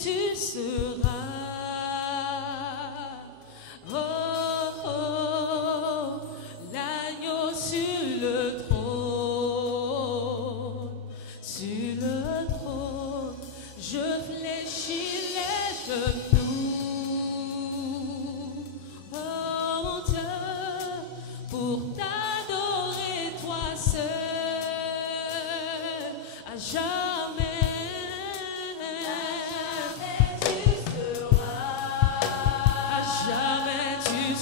tu seras. Oh, oh, l'agneau sur le trône, sur le trône, je fléchis les genoux. Oh Dieu, pour t'adorer toi seul, à jamais.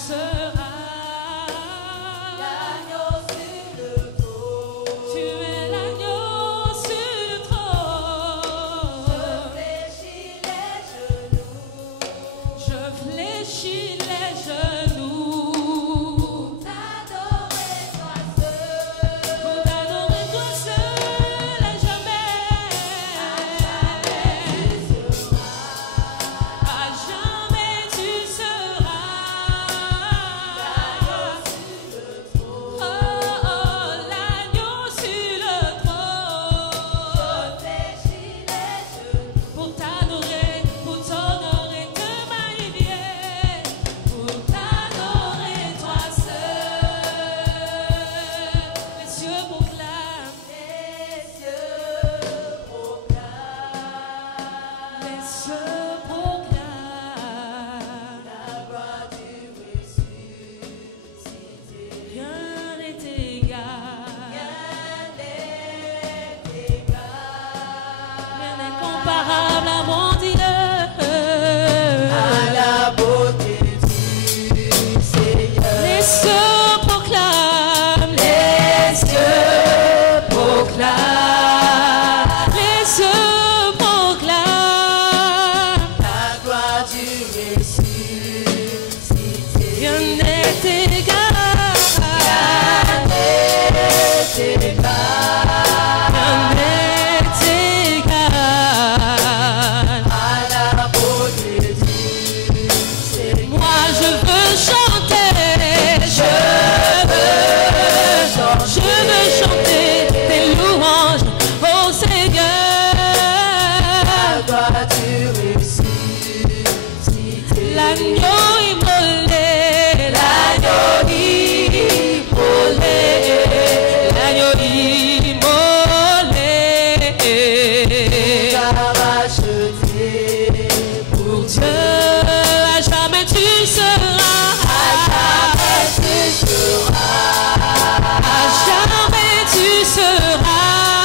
Oh,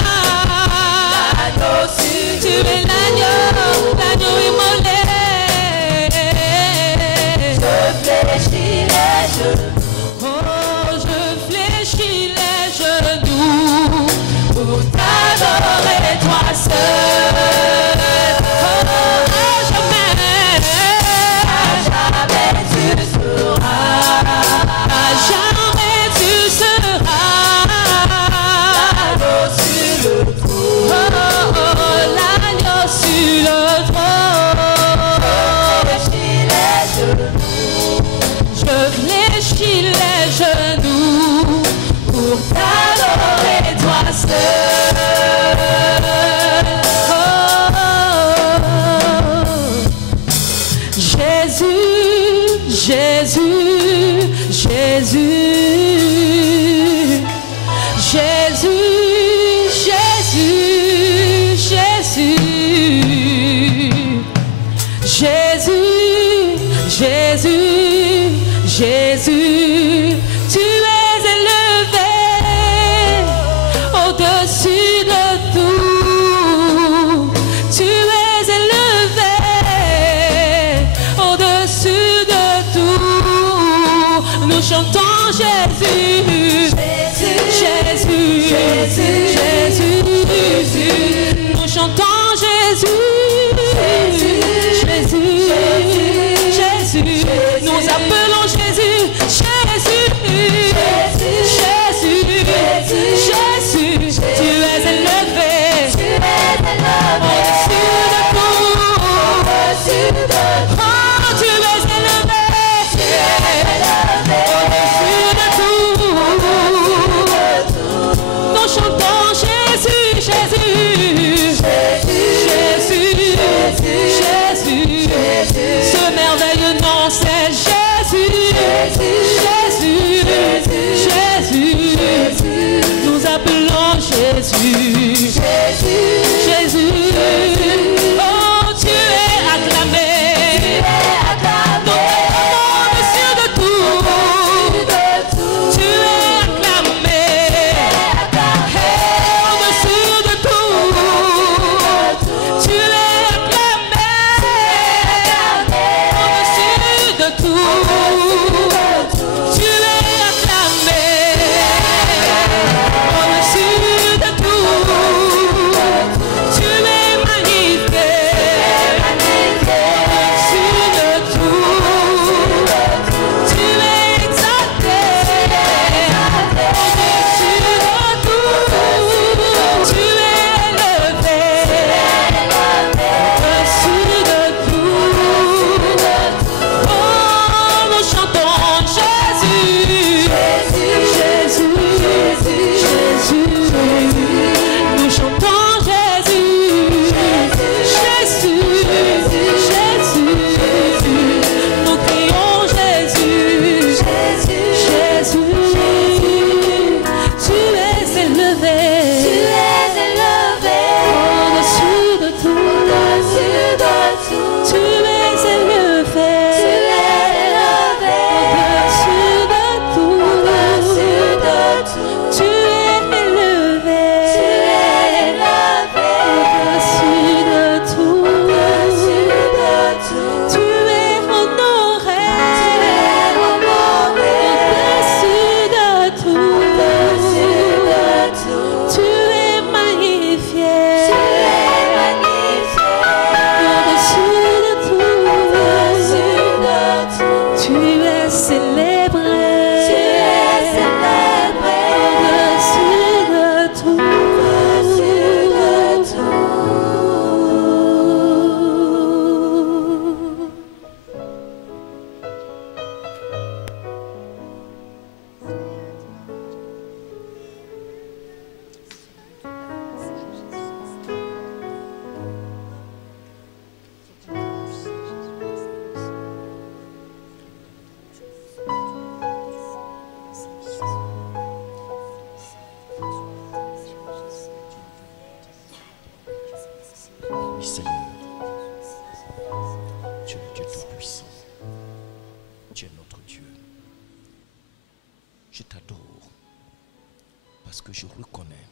parce que je reconnais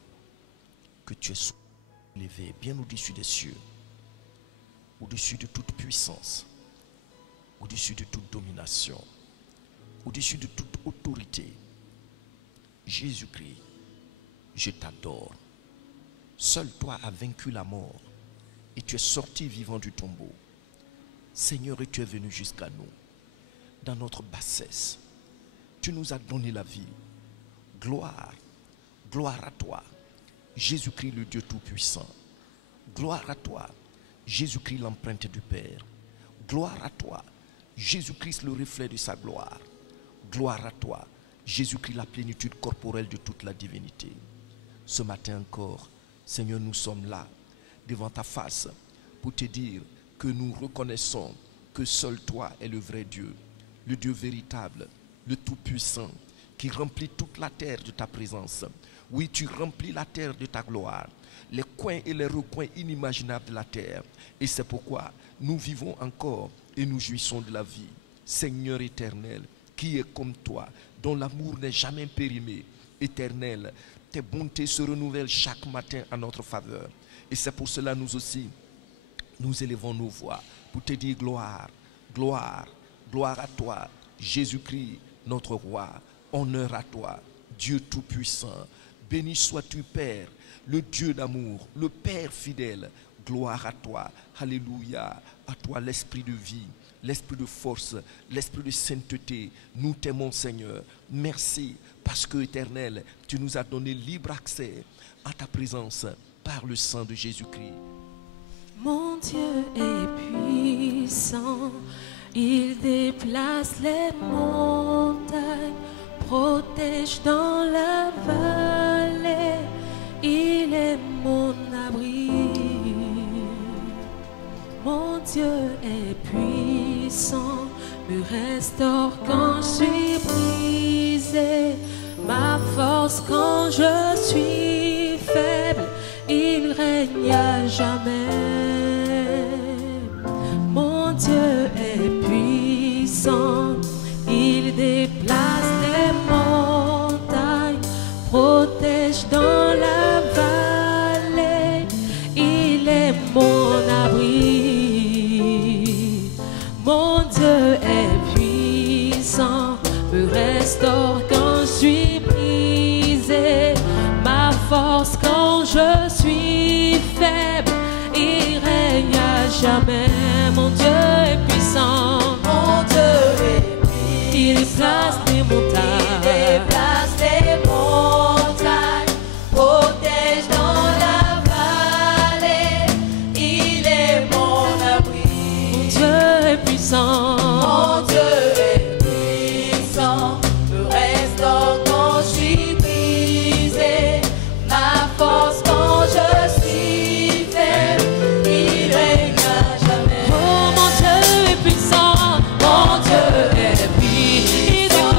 que tu es élevé bien au-dessus des cieux, au-dessus de toute puissance, au-dessus de toute domination, au-dessus de toute autorité. Jésus-Christ, je t'adore. Seul toi as vaincu la mort et tu es sorti vivant du tombeau. Seigneur, et tu es venu jusqu'à nous. Dans notre bassesse, tu nous as donné la vie. Gloire, gloire à toi, Jésus-Christ le Dieu Tout-Puissant. Gloire à toi, Jésus-Christ l'empreinte du Père. Gloire à toi, Jésus-Christ le reflet de sa gloire. Gloire à toi, Jésus-Christ la plénitude corporelle de toute la divinité. Ce matin encore, Seigneur, nous sommes là, devant ta face, pour te dire que nous reconnaissons que seul toi es le vrai Dieu, le Dieu véritable, le Tout-Puissant, qui remplit toute la terre de ta présence. Oui, tu remplis la terre de ta gloire, les coins et les recoins inimaginables de la terre. Et c'est pourquoi nous vivons encore et nous jouissons de la vie. Seigneur éternel, qui est comme toi, dont l'amour n'est jamais périmé, éternel, tes bontés se renouvellent chaque matin en notre faveur. Et c'est pour cela nous aussi, nous élevons nos voix pour te dire gloire, gloire, gloire à toi, Jésus-Christ, notre roi. Honneur à toi, Dieu Tout-Puissant. Béni sois-tu, Père, le Dieu d'amour, le Père fidèle. Gloire à toi, alléluia. À toi l'esprit de vie, l'esprit de force, l'esprit de sainteté. Nous t'aimons, Seigneur. Merci parce que, éternel, tu nous as donné libre accès à ta présence par le sang de Jésus-Christ. Mon Dieu est puissant, il déplace les montagnes, protège dans la vallée, il est mon abri. Mon Dieu est puissant, me restaure quand je suis brisé, ma force quand je suis faible, il règne à jamais. Mon Dieu est puissant, il déplace les montagnes, protège dans la vallée, il est mon abri. Mon Dieu est puissant, me restaure quand je suis brisé, ma force quand je suis faible, il règne à jamais. Mon Dieu est puissant, Mon Dieu est puissant, il déplace les montagnes, il déplace les montagnes, protège dans la vallée, il est mon abri. mon Dieu est puissant, Mon Dieu est puissant, me restaure quand je suis brisé, ma force quand je suis faible, il règne à jamais. oh mon Dieu est puissant, Mon Dieu est il puissant,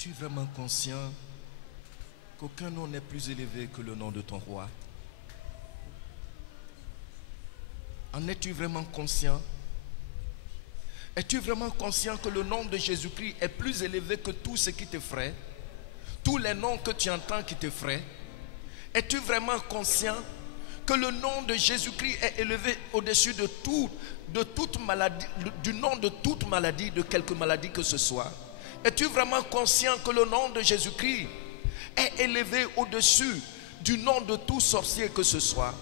Es-tu vraiment conscient qu'aucun nom n'est plus élevé que le nom de ton roi? En es-tu vraiment conscient? Es-tu vraiment conscient que le nom de Jésus-Christ est plus élevé que tout ce qui t'effraie? Tous les noms que tu entends qui t'effraient? Es-tu vraiment conscient que le nom de Jésus-Christ est élevé au-dessus de toute maladie, du nom de toute maladie, de quelque maladie que ce soit? Es-tu vraiment conscient que le nom de Jésus-Christ est élevé au-dessus du nom de tout sorcier que ce soit?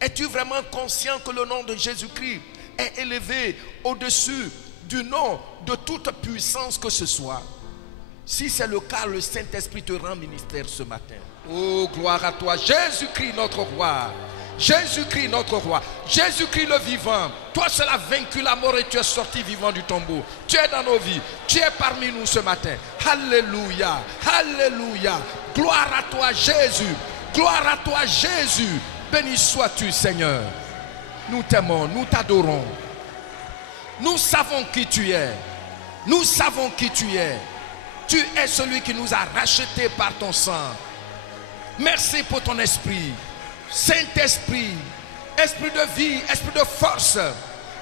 Es-tu vraiment conscient que le nom de Jésus-Christ est élevé au-dessus du nom de toute puissance que ce soit? Si c'est le cas, le Saint-Esprit te rend ministère ce matin. Oh, gloire à toi, Jésus-Christ notre roi. Jésus-Christ notre roi. Jésus-Christ le vivant. Toi seul as vaincu la mort et tu es sorti vivant du tombeau. Tu es dans nos vies. Tu es parmi nous ce matin. Alléluia. Alléluia. Gloire à toi Jésus. Gloire à toi Jésus. Béni sois-tu Seigneur. Nous t'aimons, nous t'adorons. Nous savons qui tu es. Nous savons qui tu es. Tu es celui qui nous a rachetés par ton sang. Merci pour ton esprit. Saint-Esprit, esprit de vie, esprit de force.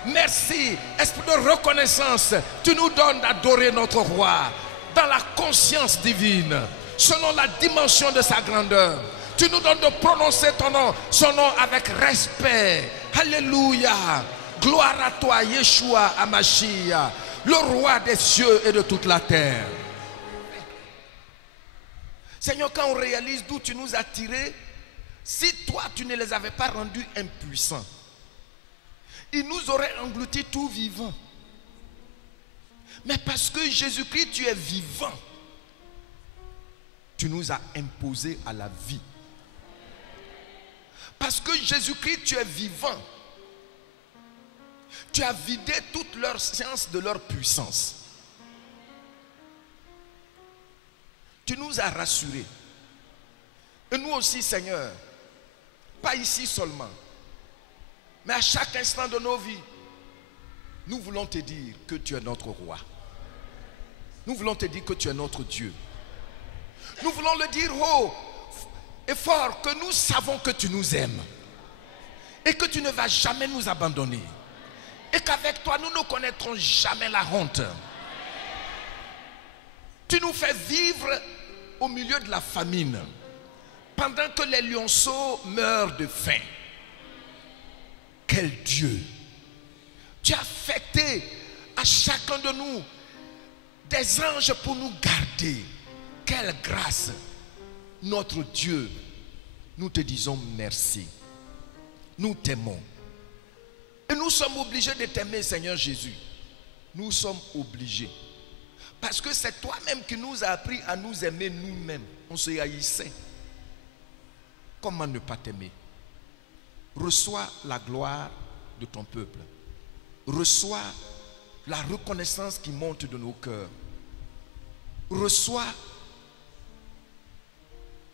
Merci, esprit de reconnaissance. Tu nous donnes d'adorer notre roi dans la conscience divine, selon la dimension de sa grandeur. Tu nous donnes de prononcer ton nom, son nom avec respect. Alléluia. Gloire à toi, Yeshua Hamashiach, le roi des cieux et de toute la terre. Seigneur, quand on réalise d'où tu nous as tirés, si toi tu ne les avais pas rendus impuissants, ils nous auraient engloutis tout vivants. Mais parce que Jésus-Christ, tu es vivant, tu nous as imposé à la vie. Parce que Jésus-Christ, tu es vivant, tu as vidé toute leur science de leur puissance. Tu nous as rassurés. Et nous aussi, Seigneur, pas ici seulement, mais à chaque instant de nos vies, nous voulons te dire que tu es notre roi. Nous voulons te dire que tu es notre Dieu. Nous voulons le dire haut et fort que nous savons que tu nous aimes et que tu ne vas jamais nous abandonner et qu'avec toi nous ne connaîtrons jamais la honte. Tu nous fais vivre au milieu de la famine pendant que les lionceaux meurent de faim. Quel Dieu! Tu as affecté à chacun de nous des anges pour nous garder. Quelle grâce! Notre Dieu, nous te disons merci. Nous t'aimons. Et nous sommes obligés de t'aimer, Seigneur Jésus. Nous sommes obligés. Parce que c'est toi-même qui nous as appris à nous aimer nous-mêmes. On se haïssait. Comment ne pas t'aimer? Reçois la gloire de ton peuple. Reçois la reconnaissance qui monte de nos cœurs. Reçois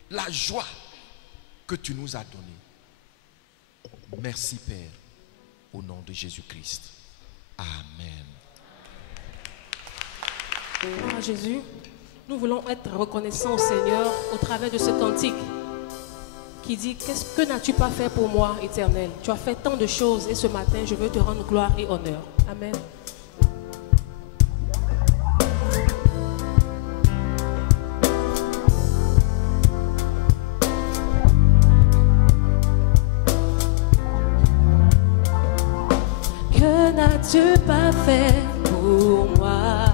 la joie que tu nous as donnée. Merci Père, au nom de Jésus-Christ. Amen. Ah, Jésus, nous voulons être reconnaissants au Seigneur au travers de ce cantique qui dit: que n'as-tu pas fait pour moi, Éternel? Tu as fait tant de choses et ce matin je veux te rendre gloire et honneur. Amen. Que n'as-tu pas fait pour moi?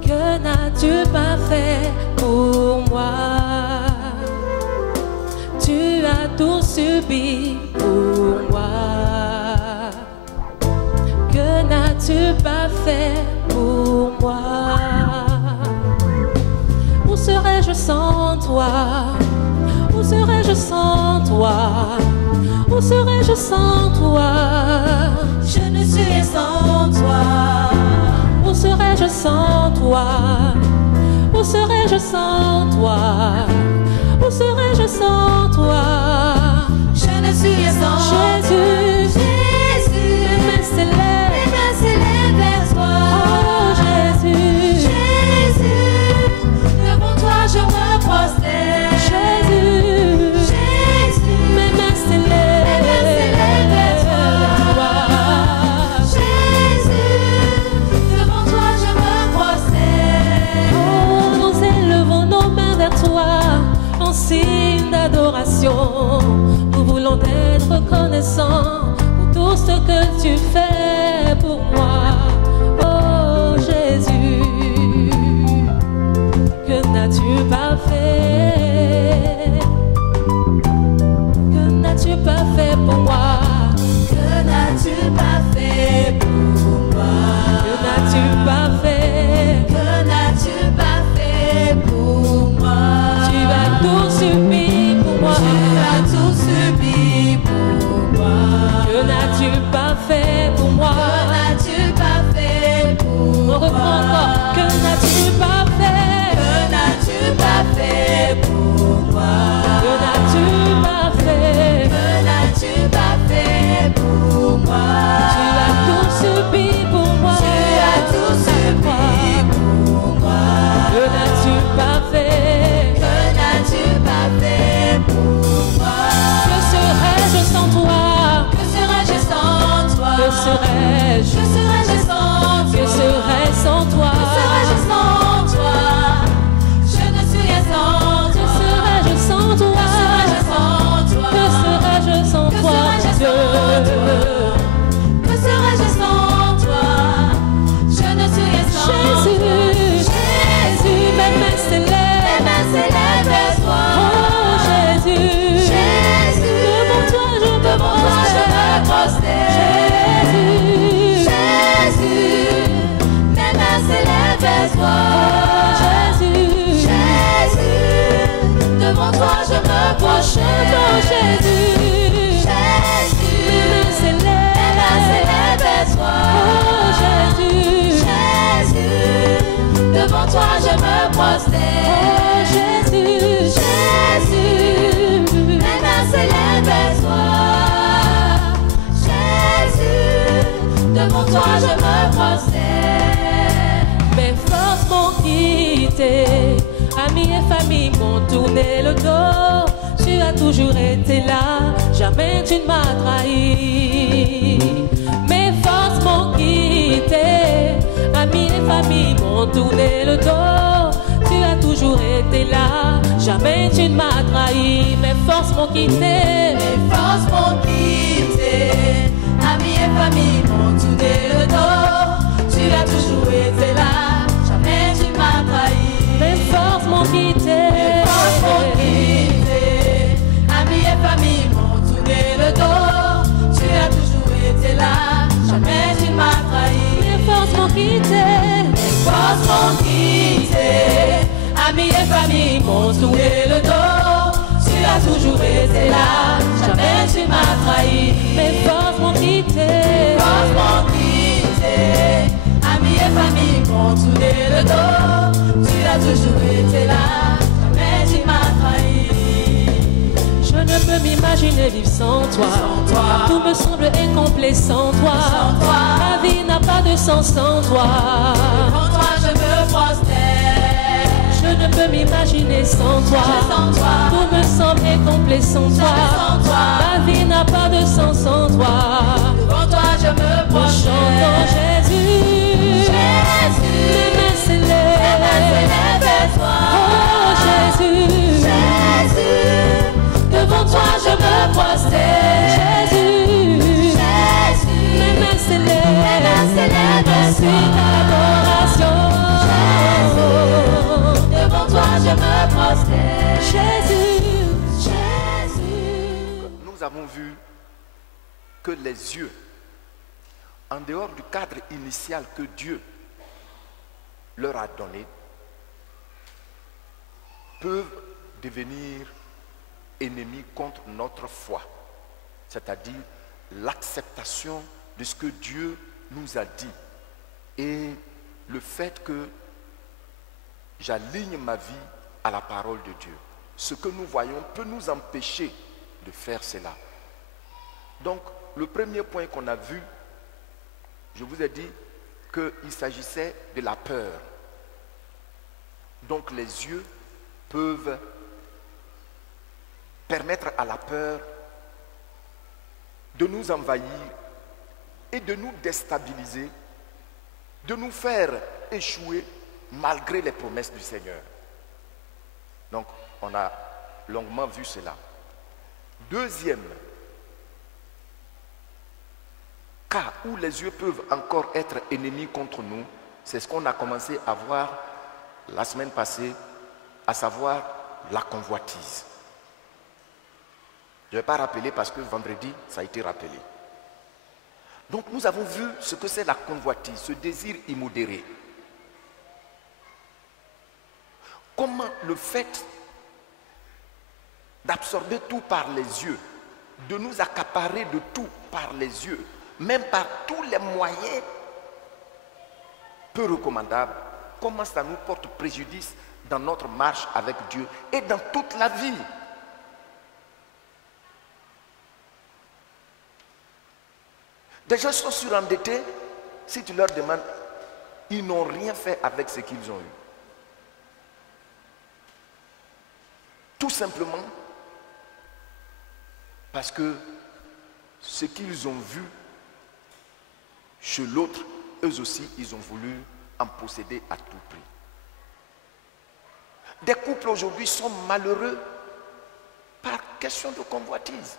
Que n'as-tu pas fait pour moi? Tu as tout subi pour moi. Que n'as-tu pas fait pour moi? Où serais-je sans toi? Où serais-je sans toi? Où serais-je sans toi? Je ne suis sans toi. Où serais-je sans toi? Où serais-je sans toi? Où serais-je sans toi? Je ne suis sans Jésus. Jésus, mes mains s'élèvent vers toi. Oh Jésus, Jésus, devant toi je me prosterne. Jésus, Jésus, mes mains s'élèvent vers toi. Jésus, devant toi je me prosterne. Oh, nous élevons nos mains vers toi en signe d'adoration. pas fait? Que n'as-tu pas fait pour moi? Que n'as-tu pas fait pour moi? Que n'as-tu pas fait? Que n'as-tu pas fait pour moi? Tu as tout subi pour moi. Tu as tout subi pour moi. Que n'as-tu pas fait pour moi? Que n'as-tu pas fait pour On reprend moi? encore. Que n'as-tu pas fait? Que n'as-tu pas fait pour moi? Que n'as-tu pas fait? Que n'as-tu pas fait pour moi? Tu as tout subi pour moi. Tu as tout subi pour moi. Que n'as-tu pas fait? Que n'as-tu pas fait pour moi? Que serais-je sans toi? Que serais-je sans toi? Que serais-je? Que serais-je sans toi? Que serais-je sans toi? Que serais-je sans toi? Je ne suis rien sans Que toi. serais-je sans toi? Que serais-je sans toi? Que serais-je sans toi, Dieu? Que serais-je sans toi? Je ne suis rien sans toi. Jésus, Jésus, mes mains s'élèvent. mes mains s'élèvent vers toi. Oh Jésus, Jésus, devant toi je me devant toi je me prosterne. Jésus, Jésus, mes mains s'élèvent vers toi. Jésus, Jésus, devant toi je me oh prosterne. Jésus, Jésus, mes mains s'élèvent vers toi. Oh Jésus, Jésus, devant toi je me oh prosterne. Jésus, Jésus, mes mains s'élèvent vers toi. Jésus, devant toi je me prosterne. mes forces m'ont quitté, amis et famille m'ont tourné le dos. Tu as toujours été là, jamais tu ne m'as trahi. Mes forces m'ont quitté, amis et famille m'ont tourné le dos. Tu as toujours été là, jamais tu ne m'as trahi. Mes forces m'ont quitté, Mes forces m'ont quitté, amis et famille m'ont tourné le dos. Tu as toujours été là, jamais tu m'as trahi. mes forces m'ont quitté. Mes forces m'ont quitté, amis et famille m'ont tourné le dos. Tu as toujours été là, jamais tu m'as trahi. Mes forces m'ont quitté. Mes forces m'ont quitté, amis et famille m'ont tourné le dos. Tu as toujours été là, jamais tu m'as trahi. Mes forces m'ont quitté. Mes forces m'ont quitté, amis et famille m'ont tourné le dos. Tu as toujours été là, jamais tu m'as trahi. Je ne peux m'imaginer vivre sans toi. Sans toi. Tout me semble incomplet sans toi. Sans toi. Ma vie n'a pas de sens sans toi. Devant toi je me prosterne. Je ne peux m'imaginer sans toi. Sans toi. Tout me semble incomplet sans toi. Sans toi. Ma vie n'a pas de sens sans toi. Devant toi je me Chantons prosterne. Jésus. Jésus, Mes mains s'élèvent. mes mains s'élèvent vers toi. Oh Jésus. Jésus, devant toi je me prosterne. Jésus. Jésus, Mes mains s'élèvent. mes mains s'élèvent vers Merci toi. d'adoration. Devant toi je me prosterne. Jésus. Jésus. Nous avons vu que les yeux, en dehors du cadre initial que Dieu leur a donné, peuvent devenir ennemis contre notre foi, c'est-à-dire l'acceptation de ce que Dieu nous a dit et le fait que j'aligne ma vie à la parole de Dieu. Ce que nous voyons peut nous empêcher de faire cela. Donc, le premier point qu'on a vu, je vous ai dit qu'il s'agissait de la peur. Donc, les yeux peuvent permettre à la peur de nous envahir et de nous déstabiliser, de nous faire échouer malgré les promesses du Seigneur. Donc, on a longuement vu cela. Deuxième cas où les yeux peuvent encore être ennemis contre nous, c'est ce qu'on a commencé à voir la semaine passée à savoir la convoitise. Je ne vais pas rappeler parce que vendredi, ça a été rappelé. Donc nous avons vu ce que c'est la convoitise, ce désir immodéré. Comment le fait d'absorber tout par les yeux, de nous accaparer de tout par les yeux, même par tous les moyens peu recommandables, comment ça nous porte préjudice dans notre marche avec Dieu et dans toute la vie. Des gens sont surendettés, si tu leur demandes, ils n'ont rien fait avec ce qu'ils ont eu. Tout simplement parce que ce qu'ils ont vu chez l'autre, eux aussi, ils ont voulu en posséder à tout prix. Des couples aujourd'hui sont malheureux par question de convoitise.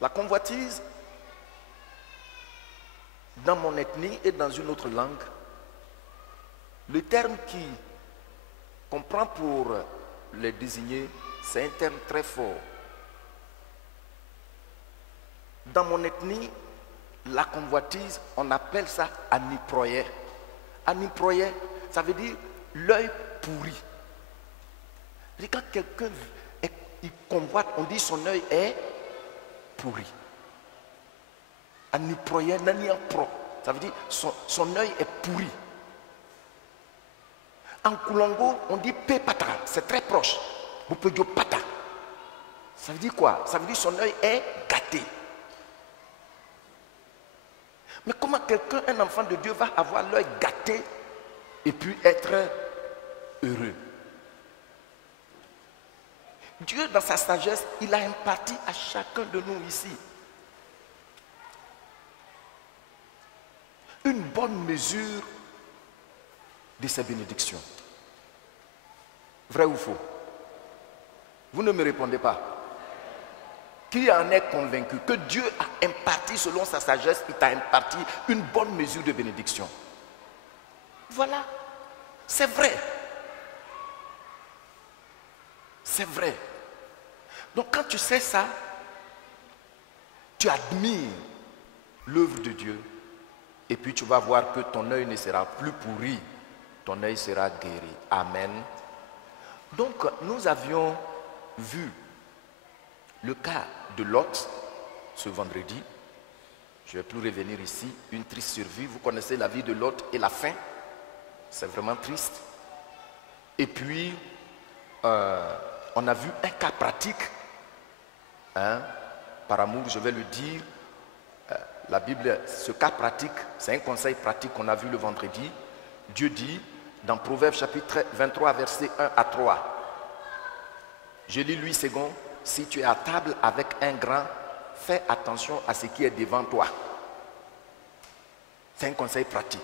La convoitise, dans mon ethnie et dans une autre langue, le terme qu'on prend pour les désigner, c'est un terme très fort. Dans mon ethnie, la convoitise, on appelle ça aniproyé. Aniproyé, ça veut dire l'œil pourri. Et quand quelqu'un il convoite, on dit son œil est pourri. Aniproyé, naniapro, ça veut dire son œil est pourri. En Koulongo, on dit pépata, c'est très proche. Boupedio pata. Ça veut dire quoi? Ça veut dire son œil est gâté. Mais comment quelqu'un, un enfant de Dieu, va avoir l'œil gâté et puis être heureux? Dieu, dans sa sagesse, il a imparti à chacun de nous ici une bonne mesure de ses bénédictions. Vrai ou faux? Vous ne me répondez pas. Qui en est convaincu que Dieu a imparti, selon sa sagesse, il t'a imparti une bonne mesure de bénédiction? Voilà. C'est vrai. C'est vrai. Donc quand tu sais ça, tu admires l'œuvre de Dieu et puis tu vas voir que ton œil ne sera plus pourri, ton œil sera guéri. Amen. Donc nous avions vu le cas de Lot ce vendredi. Je ne vais plus revenir ici. Une triste survie. Vous connaissez la vie de Lot et la fin. C'est vraiment triste. Et puis, on a vu un cas pratique. Par amour, je vais le dire. La Bible, ce cas pratique, c'est un conseil pratique qu'on a vu le vendredi. Dieu dit, dans Proverbes chapitre 23, versets 1 à 3. Je lis 8 secondes. Si tu es à table avec un grand, fais attention à ce qui est devant toi. C'est un conseil pratique.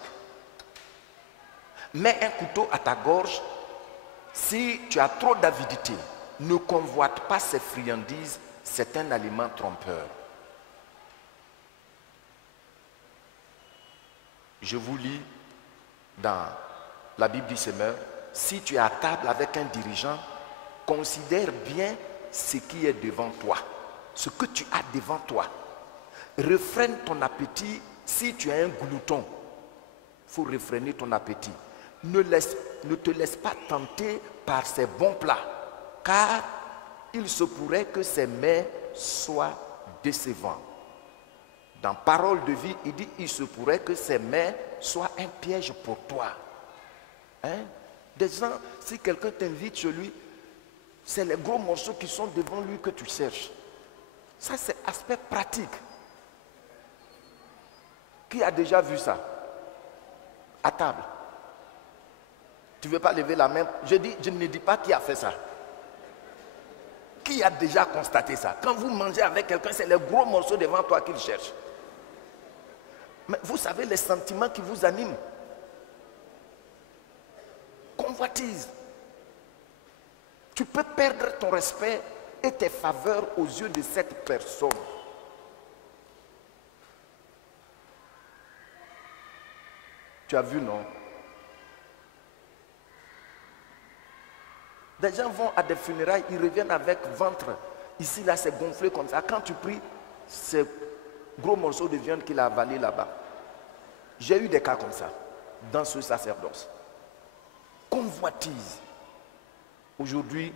Mets un couteau à ta gorge. Si tu as trop d'avidité, ne convoite pas ces friandises, c'est un aliment trompeur. Je vous lis dans la Bible du Semeur, si tu es à table avec un dirigeant, considère bien ce qui est devant toi, ce que tu as devant toi. Refrène ton appétit si tu es un glouton. Il faut réfréner ton appétit. Ne te laisse pas tenter par ces bons plats, car il se pourrait que ces mets soient décevants. Dans Parole de vie, il dit, il se pourrait que ces mets soient un piège pour toi. Des gens, si quelqu'un t'invite chez lui, c'est les gros morceaux qui sont devant lui que tu cherches. Ça, c'est aspect pratique. Qui a déjà vu ça? À table. Tu ne veux pas lever la main? Je ne dis pas qui a fait ça. Qui a déjà constaté ça? Quand vous mangez avec quelqu'un, c'est les gros morceaux devant toi qu'il cherche. Mais vous savez les sentiments qui vous animent. Convoitise. Tu peux perdre ton respect et tes faveurs aux yeux de cette personne. Tu as vu, non? Des gens vont à des funérailles, ils reviennent avec ventre. Ici, là, c'est gonflé comme ça. Quand tu pries, c'est gros morceaux de viande qu'il a avalé là-bas. J'ai eu des cas comme ça, dans ce sacerdoce. Convoitise. Aujourd'hui,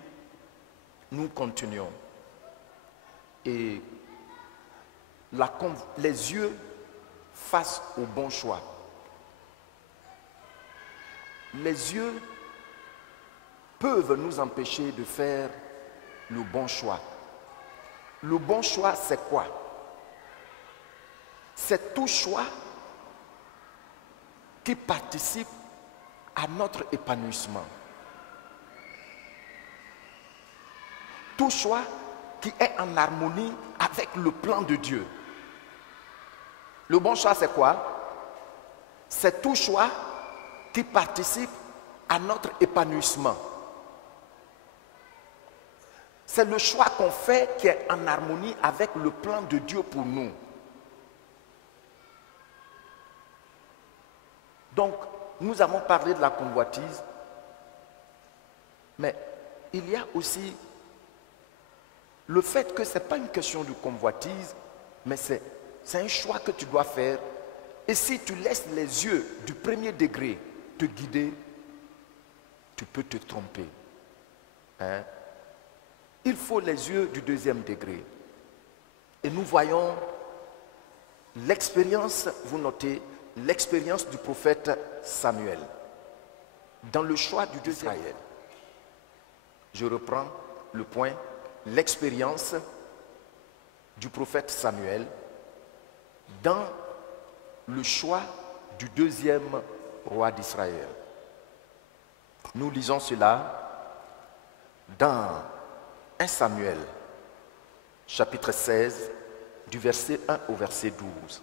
nous continuons. Et les yeux face au bon choix. Les yeux peuvent nous empêcher de faire le bon choix. Le bon choix, c'est quoi? C'est tout choix qui participe à notre épanouissement. Tout choix qui est en harmonie avec le plan de Dieu. Le bon choix, c'est quoi? C'est tout choix qui participe à notre épanouissement. C'est le choix qu'on fait qui est en harmonie avec le plan de Dieu pour nous. Donc, nous avons parlé de la convoitise, mais il y a aussi le fait que ce n'est pas une question de convoitise, mais c'est un choix que tu dois faire. Et si tu laisses les yeux du premier degré te guider, tu peux te tromper. Hein? Il faut les yeux du deuxième degré. Et nous voyons l'expérience, vous notez, l'expérience du prophète Samuel dans le choix du deuxième. Je reprends le point. L'expérience du prophète Samuel dans le choix du deuxième roi d'Israël. Nous lisons cela dans 1 Samuel, chapitre 16, du verset 1 au verset 12.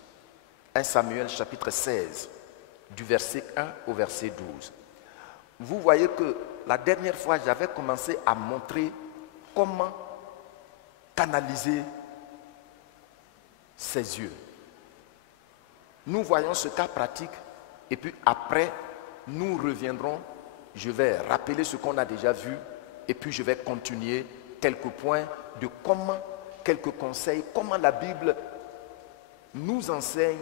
1 Samuel, chapitre 16, du verset 1 au verset 12. Vous voyez que la dernière fois, j'avais commencé à montrer comment canaliser ses yeux. Nous voyons ce cas pratique et puis après, nous reviendrons. Je vais rappeler ce qu'on a déjà vu et puis je vais continuer quelques points de comment, quelques conseils, comment la Bible nous enseigne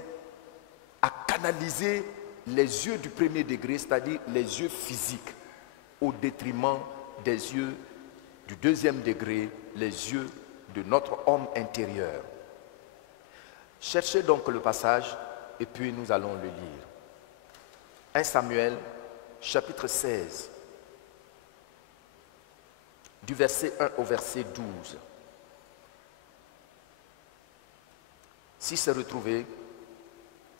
à canaliser les yeux du premier degré, c'est-à-dire les yeux physiques, au détriment des yeux du deuxième degré, les yeux de notre homme intérieur. Cherchez donc le passage et puis nous allons le lire. 1 Samuel, chapitre 16, du verset 1 au verset 12. Si c'est retrouvé,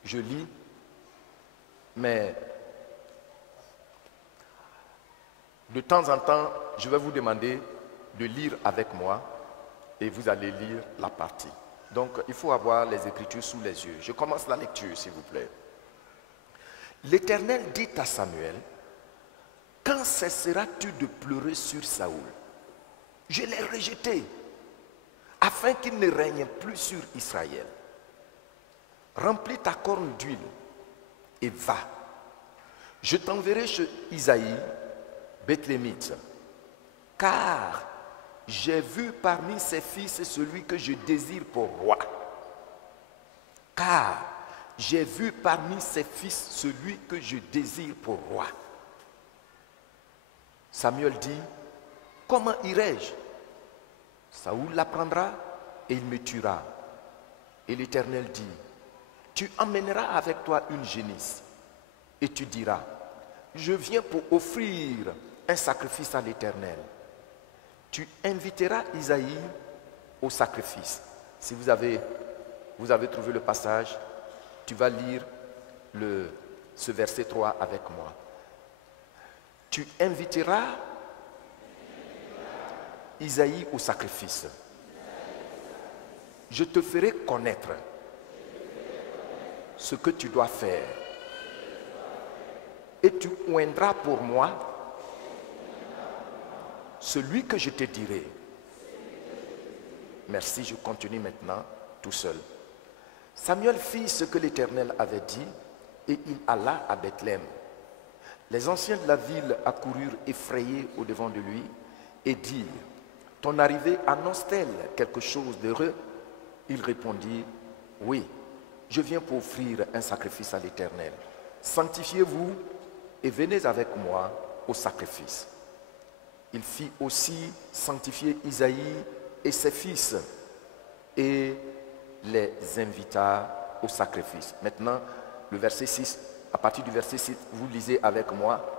je lis, mais de temps en temps, je vais vous demander de lire avec moi et vous allez lire la partie. Donc, il faut avoir les Écritures sous les yeux. Je commence la lecture, s'il vous plaît. L'Éternel dit à Samuel, « Quand cesseras-tu de pleurer sur Saoul? Je l'ai rejeté, afin qu'il ne règne plus sur Israël. Remplis ta corne d'huile et va. Je t'enverrai chez Isaïe, Bethlémite, car j'ai vu parmi ses fils celui que je désire pour roi. Car j'ai vu parmi ses fils celui que je désire pour roi. » Samuel dit, « Comment irai-je? Saoul l'apprendra et il me tuera. » Et l'Éternel dit, « Tu emmèneras avec toi une génisse et tu diras, je viens pour offrir un sacrifice à l'Éternel. Tu inviteras Isaïe au sacrifice. » Si vous avez trouvé le passage, tu vas lire ce verset 3 avec moi. Tu inviteras Isaïe au sacrifice. Je te ferai connaître ce que tu dois faire. Et tu oindras pour moi celui que je te dirai. Merci, je continue maintenant tout seul. Samuel fit ce que l'Éternel avait dit et il alla à Bethléem. Les anciens de la ville accoururent effrayés au-devant de lui et dirent, ton arrivée annonce-t-elle quelque chose d'heureux? Il répondit, oui, je viens pour offrir un sacrifice à l'Éternel. Sanctifiez-vous et venez avec moi au sacrifice. Il fit aussi sanctifier Isaïe et ses fils et les invita au sacrifice. Maintenant, le verset 6, à partir du verset 6, vous lisez avec moi.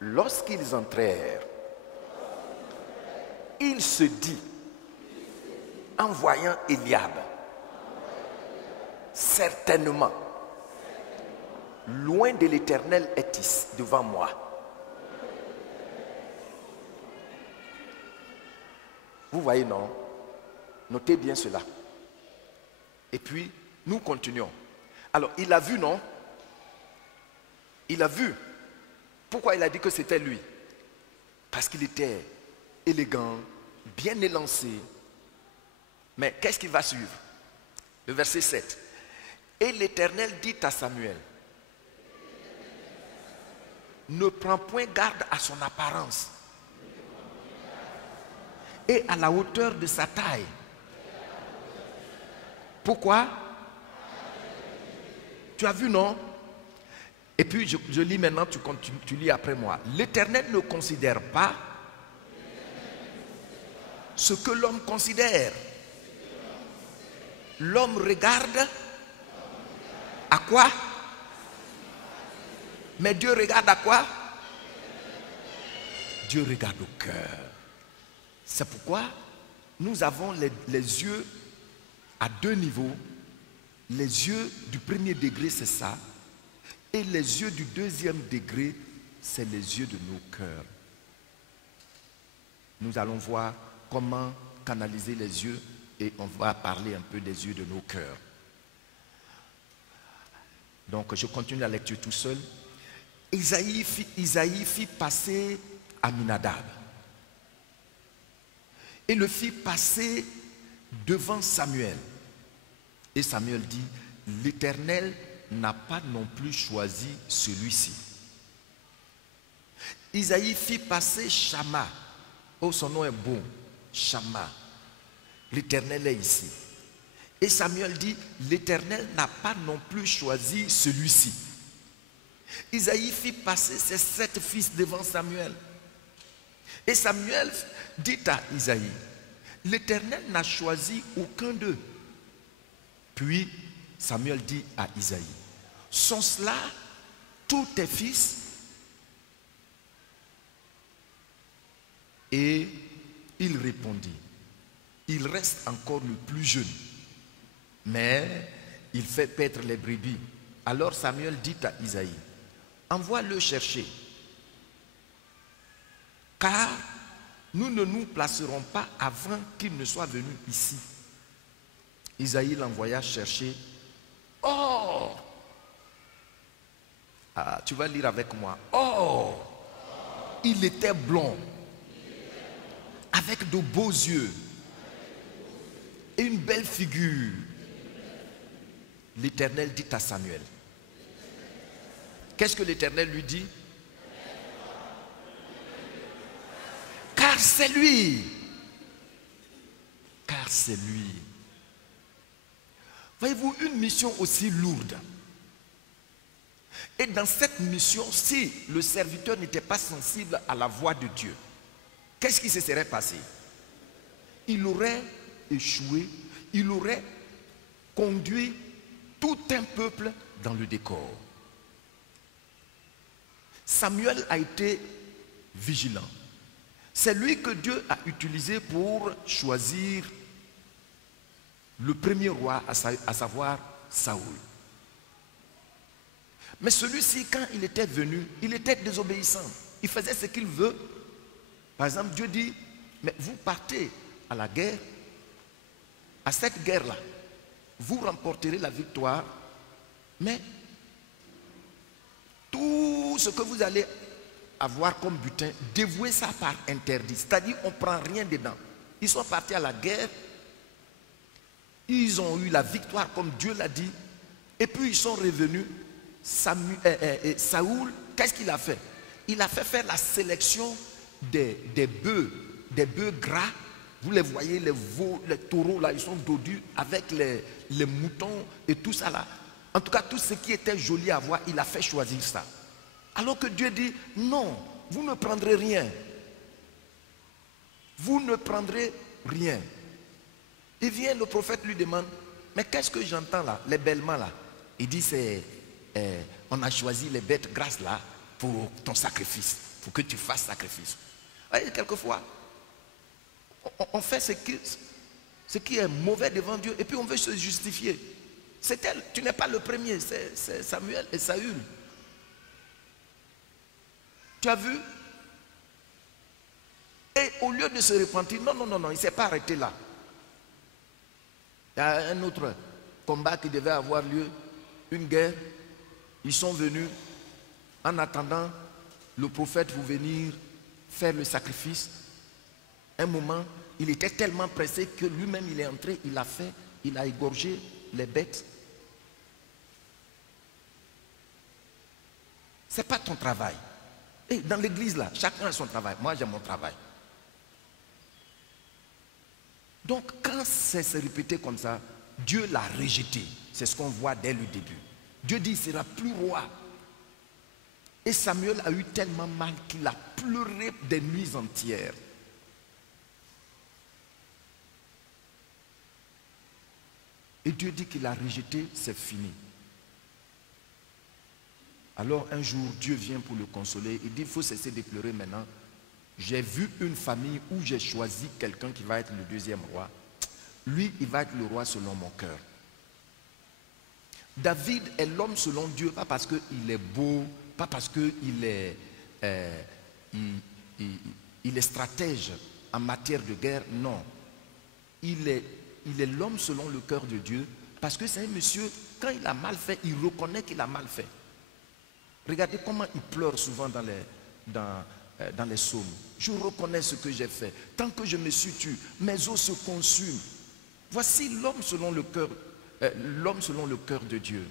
Lorsqu'ils entrèrent, il se dit, en voyant Eliab, certainement, loin de l'Éternel est devant moi. Vous voyez, non? Notez bien cela. Et puis, nous continuons. Alors, il a vu, non? Il a vu. Pourquoi il a dit que c'était lui? Parce qu'il était élégant, bien élancé. Mais qu'est-ce qui va suivre? Le verset 7. Et l'Éternel dit à Samuel, ne prends point garde à son apparence et à la hauteur de sa taille. Pourquoi? Tu as vu, non? Et puis je lis maintenant, tu lis après moi. L'Éternel ne considère pas ce que l'homme considère. L'homme regarde à quoi? Mais Dieu regarde à quoi? Dieu regarde au cœur. C'est pourquoi nous avons les yeux à deux niveaux. Les yeux du premier degré, c'est ça. Et les yeux du deuxième degré, c'est les yeux de nos cœurs. Nous allons voir comment canaliser les yeux et on va parler un peu des yeux de nos cœurs. Donc je continue la lecture tout seul. Isaïe fit passer Aminadab et le fit passer devant Samuel. Et Samuel dit, l'Éternel n'a pas non plus choisi celui-ci. Isaïe fit passer Shama. Oh, son nom est bon, Shama. L'Éternel est ici. Et Samuel dit, l'Éternel n'a pas non plus choisi celui-ci. Isaïe fit passer ses 7 fils devant Samuel. Et Samuel dit à Isaïe, l'Éternel n'a choisi aucun d'eux. Puis Samuel dit à Isaïe, sont cela tous tes fils? Et il répondit, il reste encore le plus jeune, mais il fait paître les brebis. Alors Samuel dit à Isaïe, envoie-le chercher, car nous ne nous placerons pas avant qu'il ne soit venu ici. Isaïe l'envoya chercher. Oh! Ah, tu vas lire avec moi. Oh! Il était blond, avec de beaux yeux et une belle figure. L'Éternel dit à Samuel. Qu'est-ce que l'Éternel lui dit? Car c'est lui. Car c'est lui. Voyez-vous, une mission aussi lourde. Et dans cette mission, si le serviteur n'était pas sensible à la voix de Dieu, qu'est-ce qui se serait passé? Il aurait échoué, il aurait conduit tout un peuple dans le décor. Samuel a été vigilant. C'est lui que Dieu a utilisé pour choisir le premier roi, à savoir Saoul. Mais celui-ci, quand il était venu, il était désobéissant. Il faisait ce qu'il veut. Par exemple, Dieu dit, mais vous partez à la guerre. À cette guerre-là, vous remporterez la victoire. Mais tout ce que vous allez avoir comme butin, dévouez ça par interdit. C'est-à-dire, on ne prend rien dedans. Ils sont partis à la guerre. Ils ont eu la victoire comme Dieu l'a dit. Et puis ils sont revenus. Saoul, qu'est-ce qu'il a fait? Il a fait faire la sélection des bœufs gras. Vous les voyez, les veaux, les taureaux là, ils sont dodus avec les moutons et tout ça là. En tout cas, tout ce qui était joli à voir, il a fait choisir ça. Alors que Dieu dit, non, vous ne prendrez rien. Vous ne prendrez rien. Il vient, le prophète lui demande, mais qu'est-ce que j'entends là, les bêlements là? Il dit, on a choisi les bêtes grasses là pour ton sacrifice, pour que tu fasses sacrifice. Et quelquefois, on fait ce qui est mauvais devant Dieu et puis on veut se justifier. Tu n'es pas le premier, c'est Samuel et Saül. Tu as vu? Et au lieu de se repentir, non, il ne s'est pas arrêté là. Il y a un autre combat qui devait avoir lieu, une guerre. Ils sont venus en attendant le prophète pour venir faire le sacrifice. Un moment, il était tellement pressé que lui-même il est entré, il a égorgé les bêtes. Ce n'est pas ton travail. Et dans l'église là, chacun a son travail. Moi j'ai mon travail. Donc quand c'est se répété comme ça, Dieu l'a rejeté. C'est ce qu'on voit dès le début. Dieu dit, il ne sera plus roi. Et Samuel a eu tellement mal qu'il a pleuré des nuits entières. Et Dieu dit qu'il a rejeté, c'est fini. Alors un jour, Dieu vient pour le consoler. Il dit, il faut cesser de pleurer maintenant. J'ai vu une famille où j'ai choisi quelqu'un qui va être le deuxième roi. Lui, il va être le roi selon mon cœur. David est l'homme selon Dieu, pas parce qu'il est beau, pas parce qu'il est, il est stratège en matière de guerre, non. Il est l'homme selon le cœur de Dieu, parce que c'est un monsieur, quand il a mal fait, il reconnaît qu'il a mal fait. Regardez comment il pleure souvent dans les psaumes. Je reconnais ce que j'ai fait. Tant que je me suis tué, mes os se consument. Voici l'homme selon le cœur de Dieu.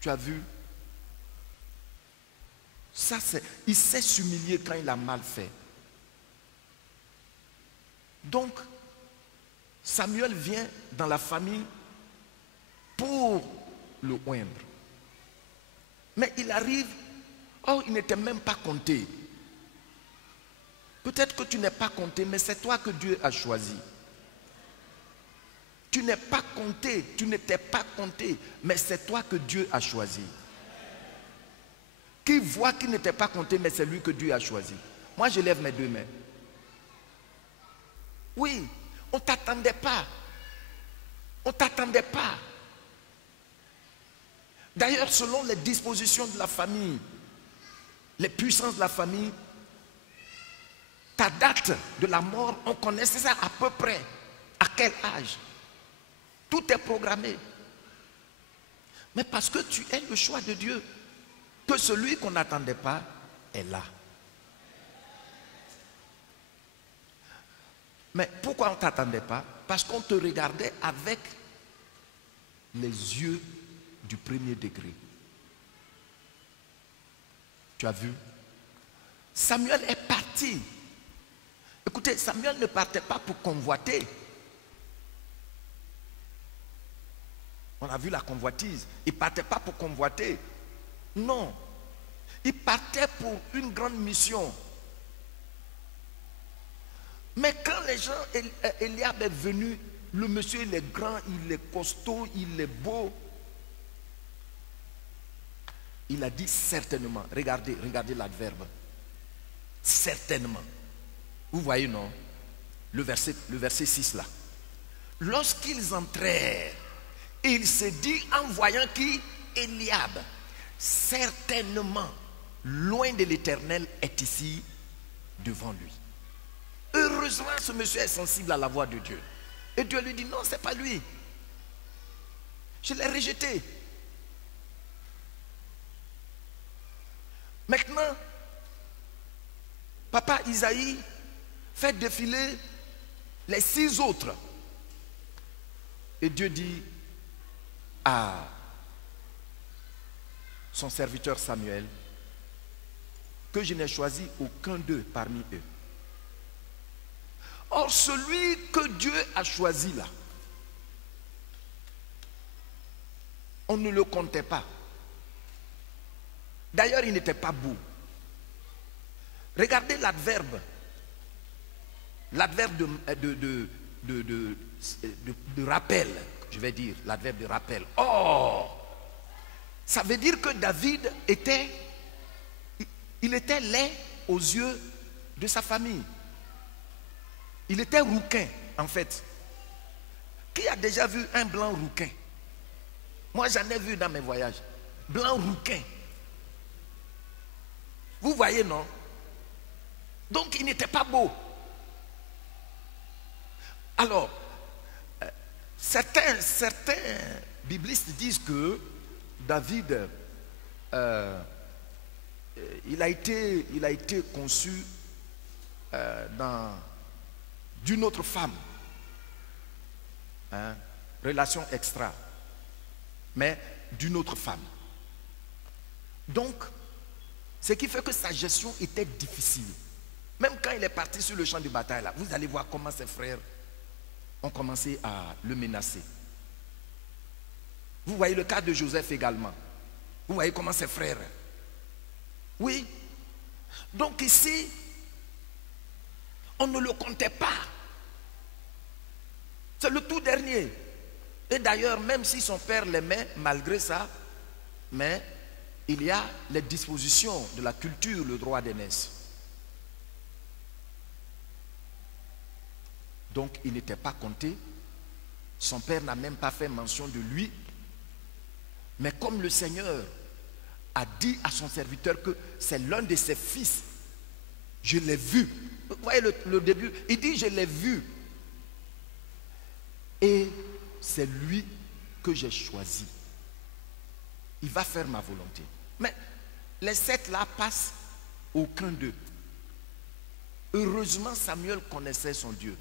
Tu as vu? Ça, il sait s'humilier quand il a mal fait. Donc, Samuel vient dans la famille pour le oindre. Mais il arrive, il n'était même pas compté. Peut-être que tu n'es pas compté, mais c'est toi que Dieu a choisi. Tu n'es pas compté, tu n'étais pas compté, mais c'est toi que Dieu a choisi. Qui voit qu'il n'était pas compté, mais c'est lui que Dieu a choisi. Moi, je lève mes deux mains. Oui, on ne t'attendait pas. On ne t'attendait pas. D'ailleurs, selon les dispositions de la famille, les puissances de la famille, ta date de la mort, on connaissait ça à peu près. À quel âge? Tout est programmé. Mais parce que tu es le choix de Dieu, que celui qu'on n'attendait pas est là. Mais pourquoi on ne t'attendait pas? Parce qu'on te regardait avec les yeux du premier degré. Tu as vu? Samuel est parti. Écoutez, Samuel ne partait pas pour convoiter. On a vu la convoitise. Il ne partait pas pour convoiter. Non. Il partait pour une grande mission. Mais quand les gens, Eliab est venu, le monsieur il est grand, il est costaud, il est beau. Il a dit certainement. Regardez l'adverbe. Certainement. Vous voyez, non? Le verset 6 là. Lorsqu'ils entrèrent, il se dit en voyant qui? Eliab. Certainement, loin de l'Éternel est ici devant lui. Heureusement, ce monsieur est sensible à la voix de Dieu. Et Dieu lui dit, non, ce n'est pas lui. Je l'ai rejeté. Maintenant, papa Isaïe fait défiler les 6 autres. Et Dieu dit à son serviteur Samuel, que je n'ai choisi aucun d'eux parmi eux. Or, celui que Dieu a choisi là, on ne le comptait pas. D'ailleurs, il n'était pas beau. Regardez l'adverbe. L'adverbe de rappel, je vais dire, l'adverbe de rappel. Or, ça veut dire que David était laid aux yeux de sa famille. Il était rouquin, en fait. Qui a déjà vu un blanc rouquin? Moi, j'en ai vu dans mes voyages. Blanc rouquin. Vous voyez, non? Donc, il n'était pas beau. Alors, certains biblistes disent que David, il a été conçu d'une autre femme. Hein, relation extra. Mais d'une autre femme. Donc, ce qui fait que sa gestion était difficile. Même quand il est parti sur le champ de bataille, là, vous allez voir comment ses frères ont commencé à le menacer. Vous voyez le cas de Joseph également. Vous voyez comment ses frères. Oui. Donc ici, on ne le comptait pas. C'est le tout dernier. Et d'ailleurs, même si son père l'aimait, malgré ça, mais il y a les dispositions de la culture, le droit d'aînesse. Donc, il n'était pas compté. Son père n'a même pas fait mention de lui. Mais comme le Seigneur a dit à son serviteur que c'est l'un de ses fils, je l'ai vu. Vous voyez le début, il dit je l'ai vu. Et c'est lui que j'ai choisi. Il va faire ma volonté. Mais les 7 là passent, aucun d'eux. Heureusement, Samuel connaissait son Dieu.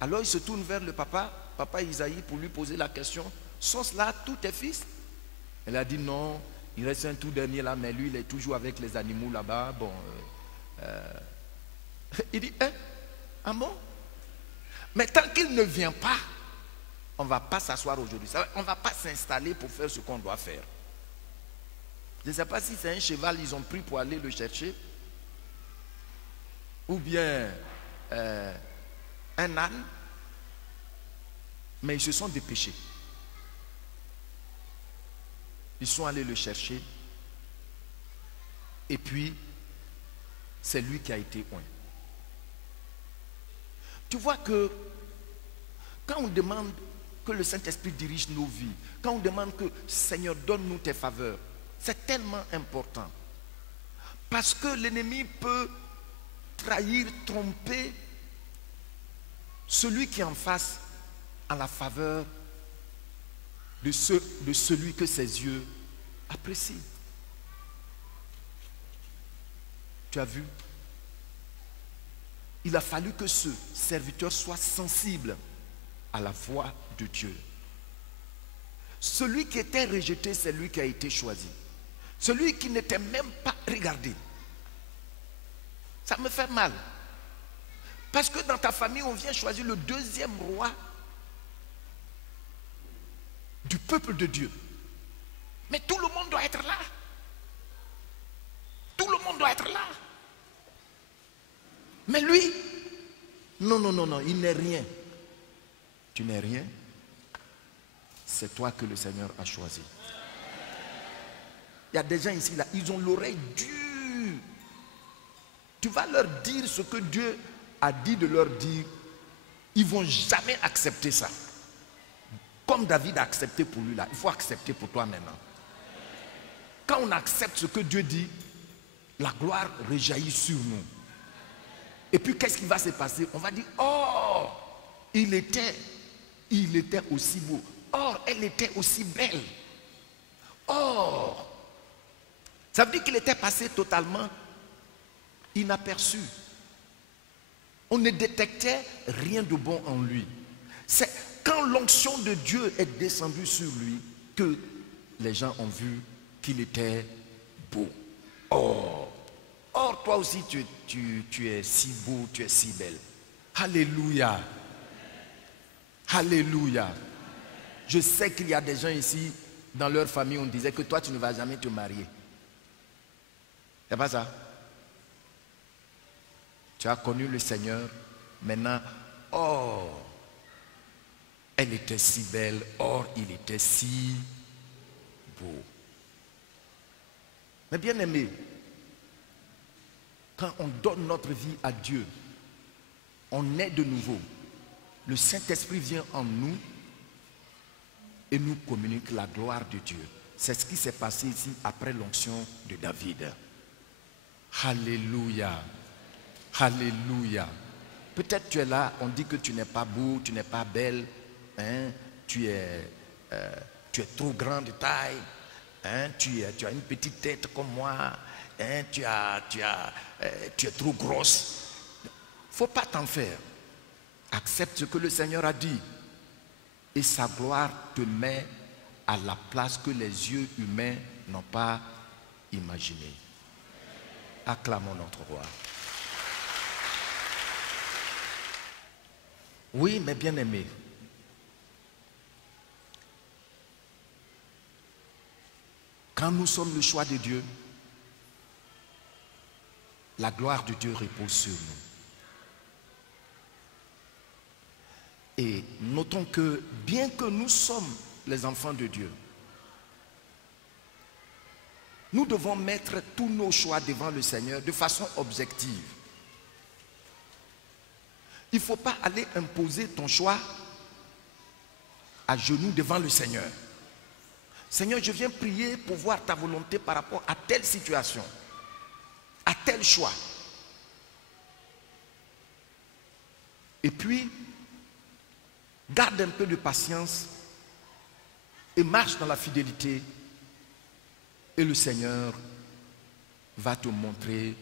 Alors il se tourne vers le papa Isaïe, pour lui poser la question, sont-ce là tous tes fils? Elle a dit non, il reste un tout dernier là, mais lui il est toujours avec les animaux là-bas. Bon, il dit, ah bon? Mais tant qu'il ne vient pas, on ne va pas s'asseoir aujourd'hui. On ne va pas s'installer pour faire ce qu'on doit faire. Je ne sais pas si c'est un cheval ils ont pris pour aller le chercher, ou bien un âne, mais ils se sont dépêchés. Ils sont allés le chercher, et puis c'est lui qui a été oint. Tu vois que quand on demande que le Saint-Esprit dirige nos vies, quand on demande que Seigneur donne-nous tes faveurs, c'est tellement important. Parce que l'ennemi peut trahir, tromper celui qui est en face à la faveur de celui que ses yeux apprécient. Tu as vu? Il a fallu que ce serviteur soit sensible à la voix de Dieu. Celui qui était rejeté, c'est lui qui a été choisi. Celui qui n'était même pas regardé. Ça me fait mal. Parce que dans ta famille, on vient choisir le deuxième roi du peuple de Dieu. Mais tout le monde doit être là. Tout le monde doit être là. Mais lui, non, il n'est rien. Tu n'es rien. C'est toi que le Seigneur a choisi. Il y a des gens ici, là, ils ont l'oreille dure. Tu vas leur dire ce que Dieu a dit de leur dire. Ils ne vont jamais accepter ça. Comme David a accepté pour lui là, il faut accepter pour toi maintenant. Quand on accepte ce que Dieu dit, la gloire rejaillit sur nous. Et puis qu'est-ce qui va se passer? On va dire, oh, il était aussi beau. Or, elle était aussi belle. Or, ça veut dire qu'il était passé totalement inaperçu. On ne détectait rien de bon en lui. C'est quand l'onction de Dieu est descendue sur lui que les gens ont vu qu'il était beau. Or, toi aussi tu es si beau, tu es si belle. Alléluia. Alléluia. Je sais qu'il y a des gens ici, dans leur famille, on disait que toi tu ne vas jamais te marier. C'est pas ça? Tu as connu le Seigneur, maintenant, oh, elle était si belle, or il était si beau. Mais bien aimé, quand on donne notre vie à Dieu, on est de nouveau. Le Saint-Esprit vient en nous et nous communique la gloire de Dieu. C'est ce qui s'est passé ici après l'onction de David. Alléluia. Alléluia. Peut-être tu es là, on dit que tu n'es pas beau, tu n'es pas belle, hein? Tu es trop grand de taille, hein? Tu as une petite tête comme moi, hein? Tu es trop grosse. Il ne faut pas t'en faire. Accepte ce que le Seigneur a dit. Et sa gloire te met à la place que les yeux humains n'ont pas imaginée. Acclamons notre roi. Oui, mes bien-aimés, quand nous sommes le choix de Dieu, la gloire de Dieu repose sur nous. Et notons que bien que nous sommes les enfants de Dieu, nous devons mettre tous nos choix devant le Seigneur de façon objective. Il ne faut pas aller imposer ton choix à genoux devant le Seigneur. Seigneur, je viens prier pour voir ta volonté par rapport à telle situation, à tel choix. Et puis, garde un peu de patience et marche dans la fidélité et le Seigneur va te montrer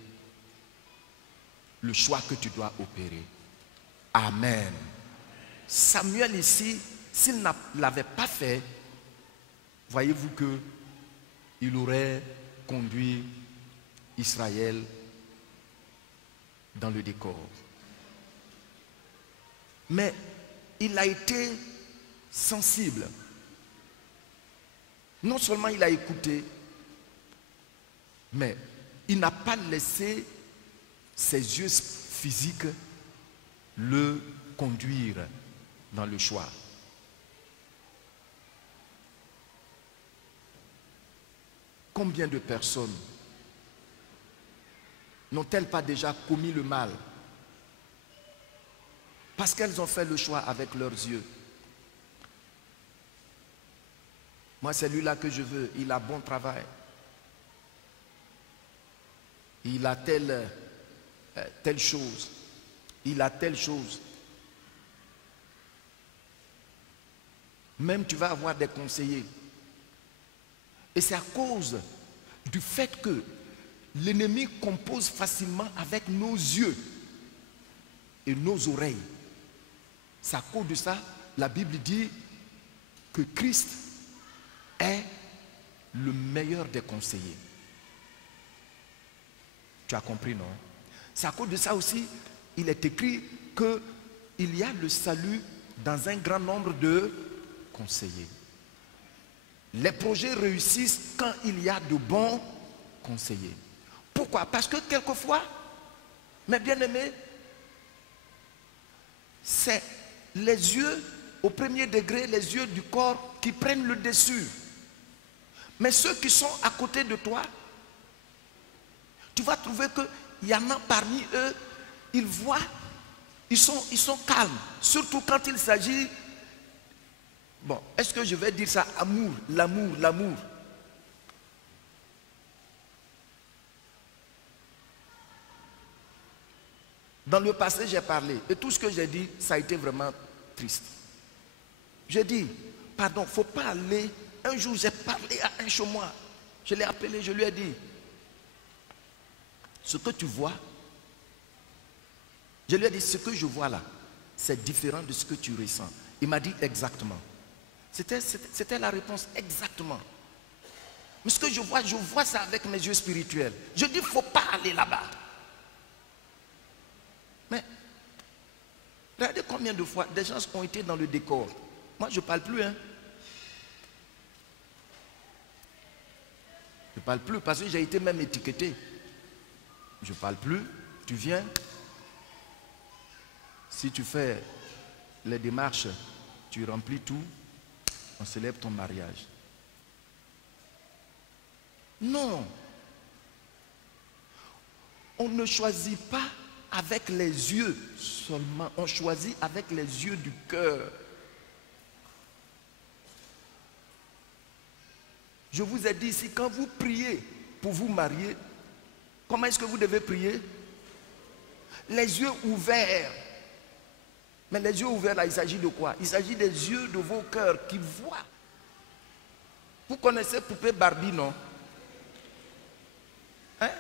le choix que tu dois opérer. Amen. Samuel ici, s'il ne l'avait pas fait, voyez-vous que il aurait conduit Israël dans le décor. Mais il a été sensible. Non seulement il a écouté, mais il n'a pas laissé ses yeux physiques le conduire dans le choix. Combien de personnes n'ont-elles pas déjà commis le mal parce qu'elles ont fait le choix avec leurs yeux? Moi, c'est lui-là que je veux. Il a bon travail. Il a telle chose. Il a telle chose. Même tu vas avoir des conseillers. Et c'est à cause du fait que l'ennemi compose facilement avec nos yeux et nos oreilles. C'est à cause de ça, la Bible dit que Christ est le meilleur des conseillers. Tu as compris, non? C'est à cause de ça aussi, il est écrit qu'il y a le salut dans un grand nombre de conseillers. Les projets réussissent quand il y a de bons conseillers. Pourquoi? Parce que quelquefois, mes bien-aimés, c'est les yeux au premier degré, les yeux du corps qui prennent le dessus. Mais ceux qui sont à côté de toi, tu vas trouver qu'il y en a parmi eux, ils voient, ils sont calmes. Surtout quand il s'agit, bon, est-ce que je vais dire ça, amour, l'amour. Dans le passé, j'ai parlé, et tout ce que j'ai dit, ça a été vraiment triste. J'ai dit, pardon, il ne faut pas aller. Un jour, j'ai parlé à un chez moi. Je l'ai appelé, je lui ai dit, ce que tu vois, je lui ai dit, ce que je vois là, c'est différent de ce que tu ressens. Il m'a dit exactement. C'était la réponse exactement. Mais ce que je vois ça avec mes yeux spirituels. Je dis, il ne faut pas aller là-bas. Regardez combien de fois des gens ont été dans le décor. Moi, je ne parle plus. Hein. Je ne parle plus parce que j'ai été même étiqueté. Je ne parle plus. Tu viens. Si tu fais les démarches, tu remplis tout, on célèbre ton mariage. Non. On ne choisit pas avec les yeux seulement, on choisit avec les yeux du cœur. Je vous ai dit ici, quand vous priez pour vous marier, comment est-ce que vous devez prier? Les yeux ouverts. Mais les yeux ouverts là, il s'agit de quoi? Il s'agit des yeux de vos cœurs qui voient. Vous connaissez poupée Barbie, non? Hein?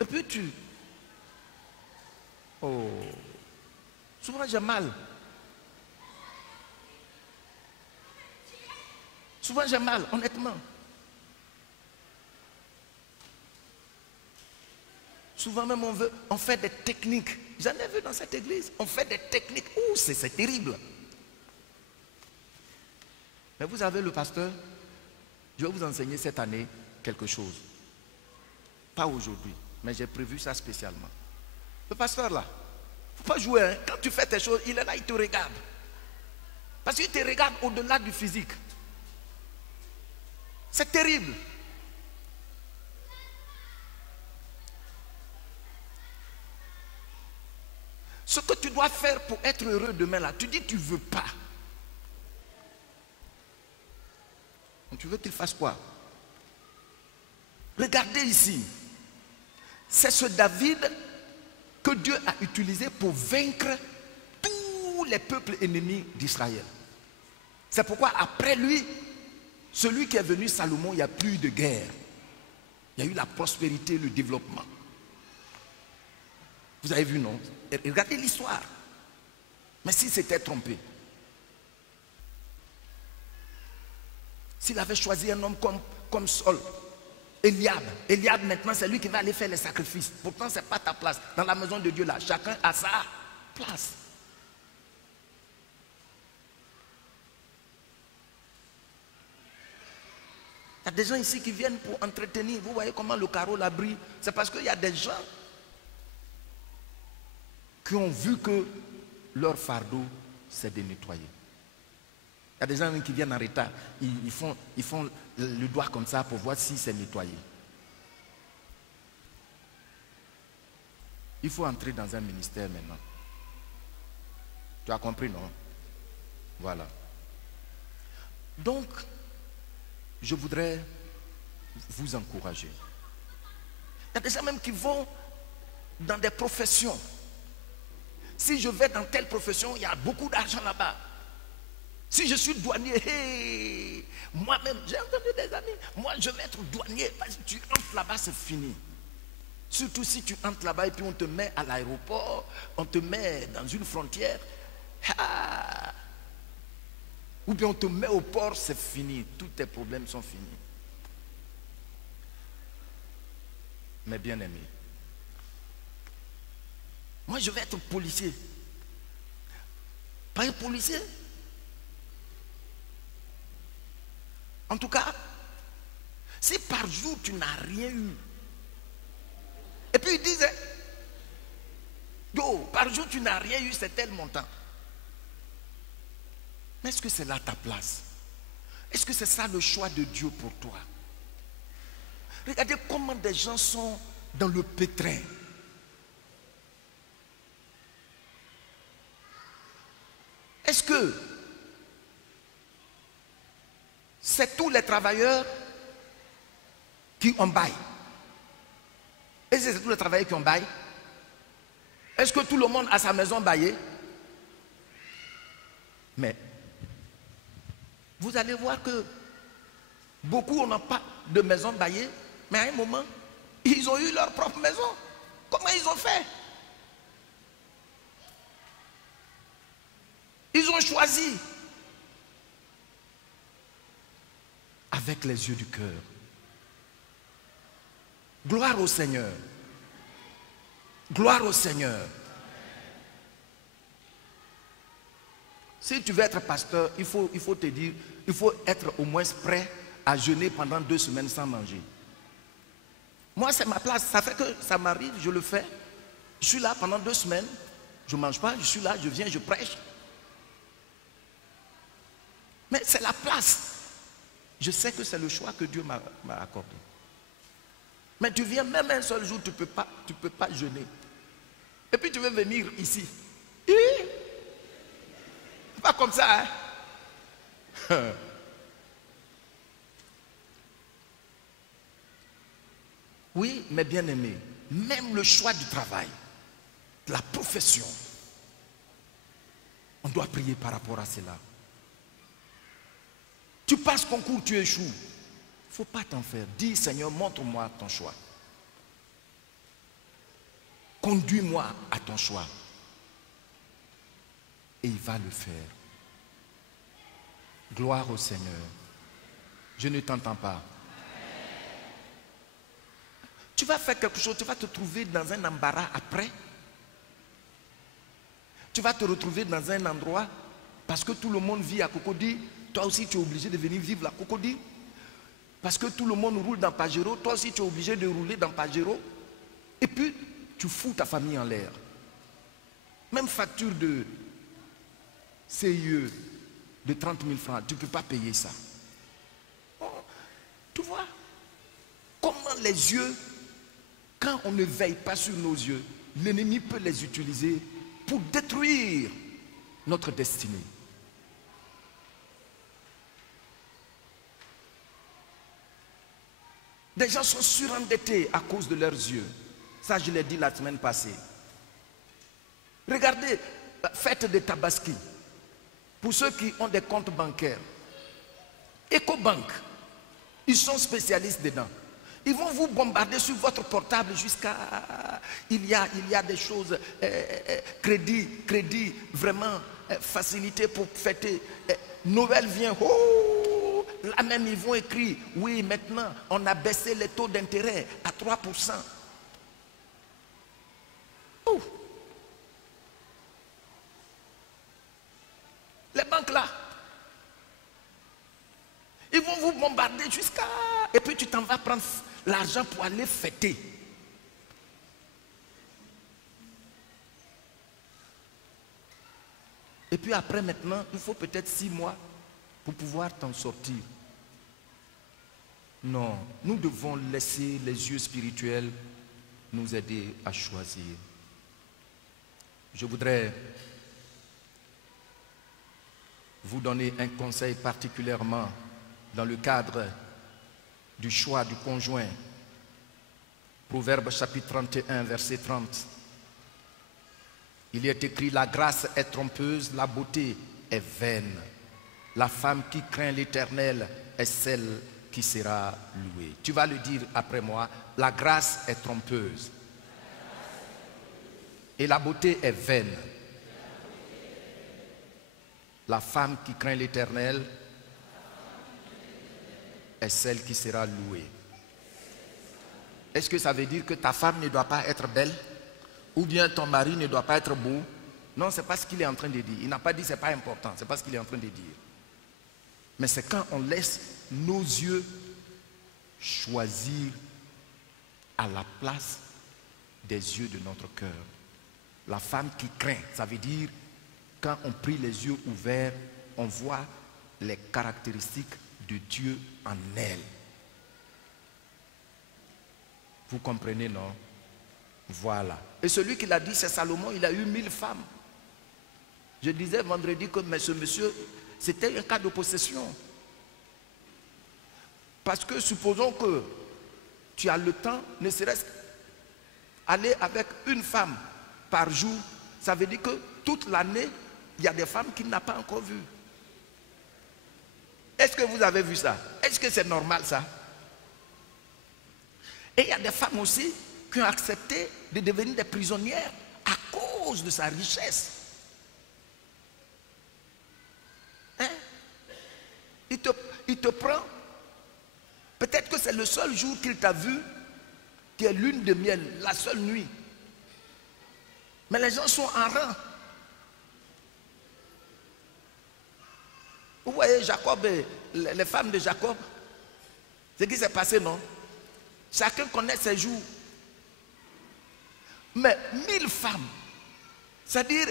Et puis tu... Oh... Souvent j'ai mal. Souvent j'ai mal, honnêtement. Souvent même on fait des techniques. J'en ai vu dans cette église. On fait des techniques. Ouh, c'est terrible. Mais vous avez le pasteur, je vais vous enseigner cette année quelque chose. Pas aujourd'hui, mais j'ai prévu ça spécialement. Le pasteur là, il ne faut pas jouer. Hein. Quand tu fais tes choses, il est là, il te regarde. Parce qu'il te regarde au-delà du physique. C'est terrible. Ce que tu dois faire pour être heureux demain là, tu dis que tu ne veux pas. Donc, tu veux qu'il fasse quoi? Regardez ici. C'est ce David que Dieu a utilisé pour vaincre tous les peuples ennemis d'Israël. C'est pourquoi après lui, celui qui est venu, Salomon, il n'y a plus de guerre. Il y a eu la prospérité, le développement. Vous avez vu, non? Regardez l'histoire. Mais s'il s'était trompé, s'il avait choisi un homme comme Saul, Eliab maintenant c'est lui qui va aller faire les sacrifices. Pourtant ce n'est pas ta place. Dans la maison de Dieu là, chacun a sa place. Il y a des gens ici qui viennent pour entretenir. Vous voyez comment le carreau là brille. C'est parce qu'il y a des gens qui ont vu que leur fardeau c'est de nettoyer. Il y a des gens qui viennent en retard. Ils font le doigt comme ça pour voir si c'est nettoyé. Il faut entrer dans un ministère maintenant. Tu as compris, non? Voilà. Donc, je voudrais vous encourager. Il y a des gens même qui vont dans des professions. Si je vais dans telle profession, il y a beaucoup d'argent là-bas. Si je suis douanier, hey, moi-même, j'ai entendu des amis, moi je vais être douanier, parce que tu entres là-bas, c'est fini. Surtout si tu entres là-bas et puis on te met à l'aéroport, on te met dans une frontière, ah, ou bien on te met au port, c'est fini, tous tes problèmes sont finis. Mais bien aimé, moi je vais être policier. Pas un policier. En tout cas, si par jour tu n'as rien eu, et puis il disait, yo, par jour tu n'as rien eu, c'est tel montant. Mais est-ce que c'est là ta place? Est-ce que c'est ça le choix de Dieu pour toi? Regardez comment des gens sont dans le pétrin. Est-ce que c'est tous les travailleurs qui ont bail? Est-ce que c'est tous les travailleurs qui ont bail? Est-ce que tout le monde a sa maison baillée? Mais vous allez voir que beaucoup n'ont pas de maison baillée, mais à un moment, ils ont eu leur propre maison. Comment ils ont fait? Ils ont choisi avec les yeux du cœur. Gloire au Seigneur. Gloire au Seigneur. Si tu veux être pasteur, il faut te dire, il faut être au moins prêt à jeûner pendant 2 semaines sans manger. Moi, c'est ma place. Ça fait que ça m'arrive, je le fais. Je suis là pendant 2 semaines. Je ne mange pas, je suis là, je viens, je prêche. Mais c'est la place. Je sais que c'est le choix que Dieu m'a accordé. Mais tu viens, même un seul jour, tu ne peux pas jeûner. Et puis tu veux venir ici. Pas comme ça, hein? Oui, mais bien aimé, même le choix du travail, la profession, on doit prier par rapport à cela. Tu passes concours, tu échoues. Il ne faut pas t'en faire. Dis, Seigneur, montre-moi ton choix. Conduis-moi à ton choix. Et il va le faire. Gloire au Seigneur. Je ne t'entends pas. Tu vas faire quelque chose, tu vas te trouver dans un embarras après. Tu vas te retrouver dans un endroit parce que tout le monde vit à Cocody. Toi aussi, tu es obligé de venir vivre à Cocody. Parce que tout le monde roule dans Pajero. Toi aussi, tu es obligé de rouler dans Pajero. Et puis, tu fous ta famille en l'air. Même facture de CIE de 30 000 francs, tu ne peux pas payer ça. Oh, tu vois comment les yeux, quand on ne veille pas sur nos yeux, l'ennemi peut les utiliser pour détruire notre destinée. Des gens sont surendettés à cause de leurs yeux. Ça, je l'ai dit la semaine passée. Regardez, faites des Tabaski. Pour ceux qui ont des comptes bancaires. Ecobank, ils sont spécialistes dedans. Ils vont vous bombarder sur votre portable jusqu'à... Il y a des choses, crédit, vraiment, facilité pour fêter. Noël vient, oh, là même ils vont écrire, oui, maintenant, on a baissé les taux d'intérêt à 3%. Oh. Les banques là, ils vont vous bombarder jusqu'à... Et puis tu t'en vas prendre l'argent pour aller fêter. Et puis après maintenant, il faut peut-être 6 mois pour pouvoir t'en sortir. Non, nous devons laisser les yeux spirituels nous aider à choisir. Je voudrais vous donner un conseil particulièrement dans le cadre du choix du conjoint. Proverbe chapitre 31, verset 30. Il y est écrit, la grâce est trompeuse, la beauté est vaine. La femme qui craint l'Éternel est celle qui sera louée. Tu vas le dire après moi, la grâce est trompeuse. Et la beauté est vaine. La femme qui craint l'Éternel est celle qui sera louée. Est-ce que ça veut dire que ta femme ne doit pas être belle? Ou bien ton mari ne doit pas être beau? Non, ce n'est pas ce qu'il est en train de dire. Il n'a pas dit que ce n'est pas important. Ce n'est pas ce qu'il est en train de dire. Mais c'est quand on laisse nos yeux choisir à la place des yeux de notre cœur. La femme qui craint, ça veut dire quand on prie les yeux ouverts, on voit les caractéristiques de Dieu en elle. Vous comprenez, non? Voilà. Et celui qui l'a dit, c'est Salomon, il a eu 1000 femmes. Je disais vendredi que mais ce monsieur, c'était un cas de possession. Parce que supposons que tu as le temps, ne serait-ce qu'aller avec une femme par jour, ça veut dire que toute l'année, il y a des femmes qu'il n'a pas encore vues. Est-ce que vous avez vu ça? Est-ce que c'est normal ça? Et il y a des femmes aussi qui ont accepté de devenir des prisonnières à cause de sa richesse. Hein? Il te prend. Peut-être que c'est le seul jour qu'il t'a vu, qui est lune de miel, la seule nuit. Mais les gens sont en rang. Vous voyez Jacob et les femmes de Jacob, ce qui s'est passé, non? Chacun connaît ses jours. Mais 1000 femmes, c'est-à-dire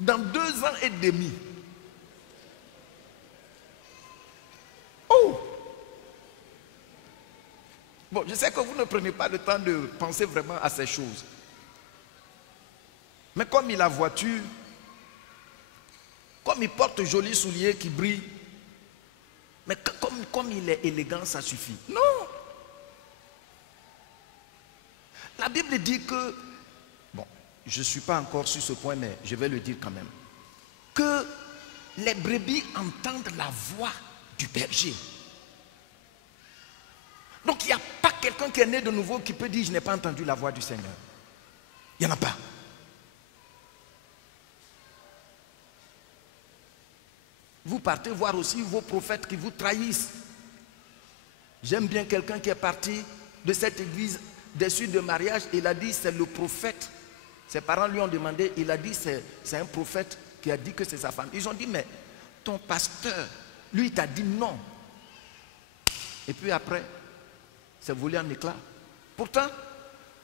dans 2 ans et demi. Oh! Bon, je sais que vous ne prenez pas le temps de penser vraiment à ces choses. Mais comme il a voiture, comme il porte jolis souliers qui brillent, mais comme il est élégant, ça suffit. Non! La Bible dit que, bon, je ne suis pas encore sur ce point, mais je vais le dire quand même, que les brebis entendent la voix du berger. Donc il n'y a pas quelqu'un qui est né de nouveau qui peut dire je n'ai pas entendu la voix du Seigneur. Il n'y en a pas. Vous partez voir aussi vos prophètes qui vous trahissent. J'aime bien quelqu'un qui est parti de cette église déçu de mariage. Il a dit c'est le prophète. Ses parents lui ont demandé, il a dit c'est un prophète qui a dit que c'est sa femme. Ils ont dit mais ton pasteur, lui t'a dit non. Et puis après, c'est volé en éclats. Pourtant,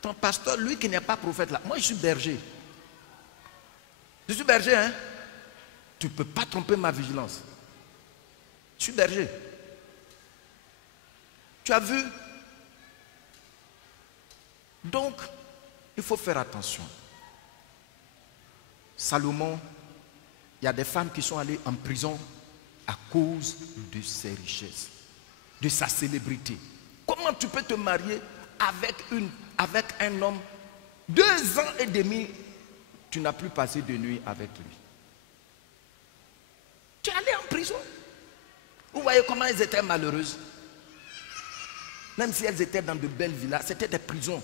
ton pasteur, lui qui n'est pas prophète là, moi je suis berger. Je suis berger, hein. Tu ne peux pas tromper ma vigilance. Je suis berger. Tu as vu? Donc, il faut faire attention. Salomon, il y a des femmes qui sont allées en prison à cause de ses richesses, de sa célébrité. Comment tu peux te marier avec un homme 2 ans et demi, tu n'as plus passé de nuit avec lui? Tu es allé en prison. Vous voyez comment elles étaient malheureuses. Même si elles étaient dans de belles villas, c'était des prisons